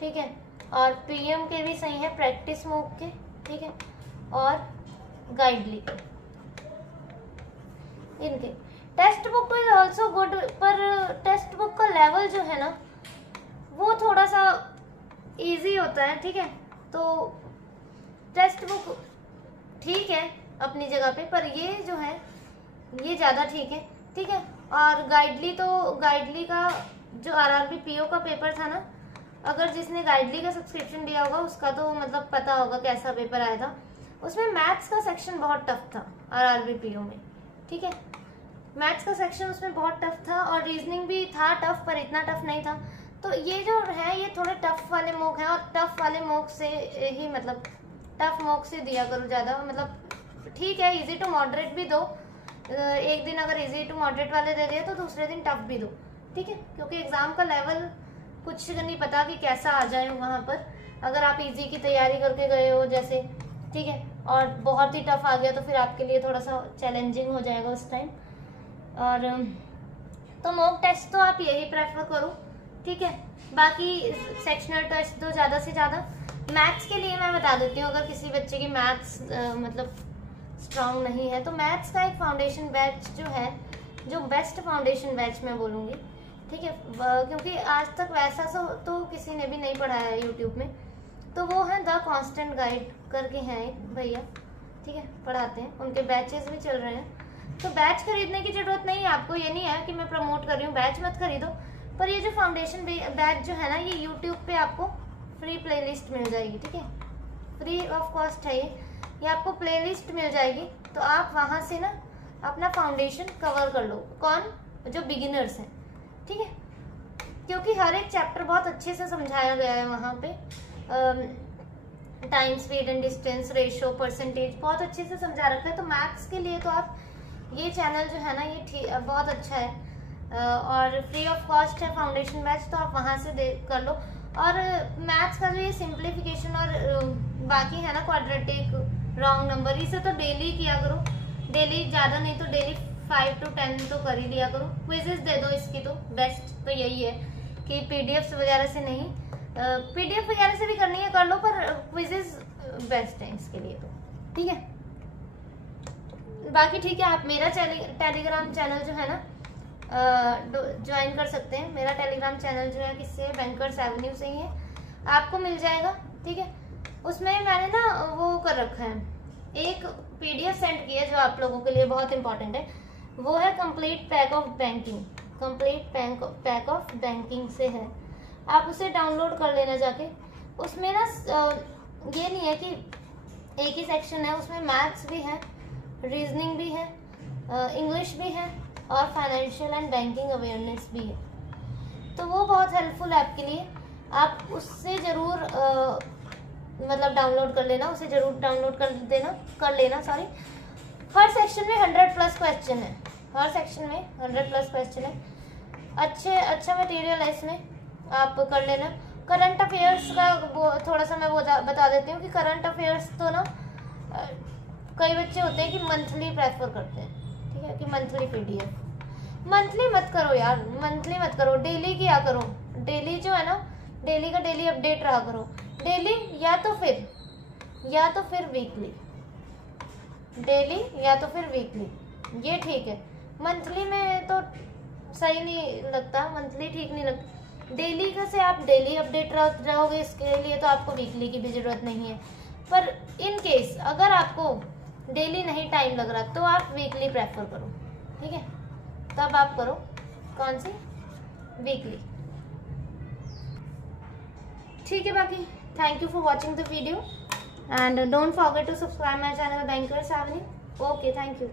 ठीक है, और PM के भी सही है, प्रैक्टिस मॉक के, ठीक है, और गाइडली के, इनके। Text book is also good, पर टेक्स्ट बुक का लेवल जो है ना वो थोड़ा सा इजी होता है, ठीक है। तो टेक्स्ट बुक ठीक है अपनी जगह पे, पर ये जो है ये ज़्यादा ठीक है, ठीक है। और गाइडली, तो गाइडली का जो RRB PO का पेपर था ना, अगर जिसने गाइडली का सब्सक्रिप्शन लिया होगा उसका तो मतलब पता होगा कैसा पेपर आया था। उसमें मैथ्स का सेक्शन बहुत टफ था RRB PO में, ठीक है। मैथ्स का सेक्शन उसमें बहुत टफ था, और रीजनिंग भी था टफ, पर इतना टफ नहीं था। तो ये जो है ये थोड़े टफ वाले मॉक हैं, और टफ वाले मॉक से ही मतलब टफ मॉक से दिया करो ज़्यादा, मतलब ठीक है इजी टू मॉडरेट भी दो, एक दिन अगर इजी टू मॉडरेट वाले दे दिए तो दूसरे दिन टफ भी दो, ठीक है। क्योंकि एग्जाम का लेवल कुछ नहीं पता कि कैसा आ जाए वहाँ पर, अगर आप इजी की तैयारी करके गए हो जैसे, ठीक है, और बहुत ही टफ आ गया तो फिर आपके लिए थोड़ा सा चैलेंजिंग हो जाएगा उस टाइम। और तो मॉक टेस्ट तो आप यही प्रेफर करो, ठीक है। बाकी सेक्शनल टेस्ट दो ज़्यादा से ज़्यादा। मैथ्स के लिए मैं बता देती हूँ, अगर किसी बच्चे की मैथ्स मतलब स्ट्रांग नहीं है, तो मैथ्स का एक फाउंडेशन बैच जो है, जो बेस्ट फाउंडेशन बैच मैं बोलूँगी, ठीक है, क्योंकि आज तक वैसा तो किसी ने भी नहीं पढ़ाया है यूट्यूब में, तो वो है द कांस्टेंट गाइड करके हैं एक भैया, ठीक है, पढ़ाते हैं, उनके बैचेस भी चल रहे हैं। तो बैच खरीदने की जरूरत नहीं है आपको, ये नहीं है कि मैं प्रमोट कर रही हूँ बैच मत खरीदो, पर ये जो फाउंडेशन बैच जो है ना, ये यूट्यूब पे आपको फ्री प्लेलिस्ट मिल जाएगी, ठीक है, फ्री ऑफ कॉस्ट है ये आपको प्लेलिस्ट मिल जाएगी। तो आप वहाँ से ना अपना फाउंडेशन कवर कर लो, कौन, जो बिगिनर्स हैं, ठीक है, क्योंकि हर एक चैप्टर बहुत अच्छे से समझाया गया है वहाँ पे। Time, speed and distance, ratio, percentage बहुत अच्छे से समझा रखा है। तो मैथ्स के लिए तो आप ये चैनल जो है ना ये बहुत अच्छा है, और फ्री ऑफ कॉस्ट है फाउंडेशन बैच, तो आप वहाँ से कर लो। और मैथ्स का जो ये सिंप्लीफिकेशन और बाकी है ना क्वाड्रेटिक, रॉन्ग नंबर, इसे तो डेली किया करो, डेली ज़्यादा नहीं तो डेली 5 to 10 तो कर ही लिया करो। क्विजेस दे दो इसकी, तो बेस्ट तो यही है कि PDFs वगैरह से नहीं, PDF वगैरह से भी करनी है कर लो, पर क्विजेस बेस्ट है इसके लिए, तो ठीक है। बाकी ठीक है, आप मेरा टेलीग्राम चैनल जो है ना ज्वाइन कर सकते हैं। मेरा टेलीग्राम चैनल जो है किससे, बैंकर्स एवेन्यू से ही है, आपको मिल जाएगा, ठीक है। उसमें मैंने ना वो कर रखा है, एक PDF सेंड की है जो आप लोगों के लिए बहुत इंपॉर्टेंट है, वो है complete pack of banking, complete pack of banking से है, आप उसे डाउनलोड कर लेना जाके। उसमें ना ये नहीं है कि एक ही सेक्शन है, उसमें मैथ्स भी है, रीजनिंग भी है, इंग्लिश भी है, और फाइनेंशियल एंड बैंकिंग अवेयरनेस भी है। तो वो बहुत हेल्पफुल है आपके लिए, आप उससे ज़रूर मतलब डाउनलोड कर लेना, उसे ज़रूर डाउनलोड कर लेना सॉरी। हर सेक्शन में 100+ क्वेश्चन है, हर सेक्शन में 100+ क्वेश्चन है, अच्छा मटेरियल है इसमें, आप कर लेना। करंट अफेयर्स का वो थोड़ा सा मैं वो बता देती हूँ कि करंट अफेयर्स तो ना कई बच्चे होते हैं कि मंथली प्रेफर करते हैं, ठीक है, कि मंथली PDF। मंथली मत करो यार, मंथली मत करो, डेली किया करो। डेली जो है ना, डेली का डेली अपडेट रहा करो, डेली या तो फिर वीकली, डेली या तो फिर वीकली, ये ठीक है। मंथली में तो सही नहीं लगता, मंथली ठीक नहीं लगता। डेली का से आप डेली अपडेट रहोगे, इसके लिए तो आपको वीकली की भी जरूरत नहीं है। पर इन केस अगर आपको डेली नहीं टाइम लग रहा तो आप वीकली प्रेफर करो, ठीक है, तब आप करो कौन सी, वीकली, ठीक है। बाकी thank you for watching the video and don't forget to subscribe my channel banker Saavni. Okay, thank you.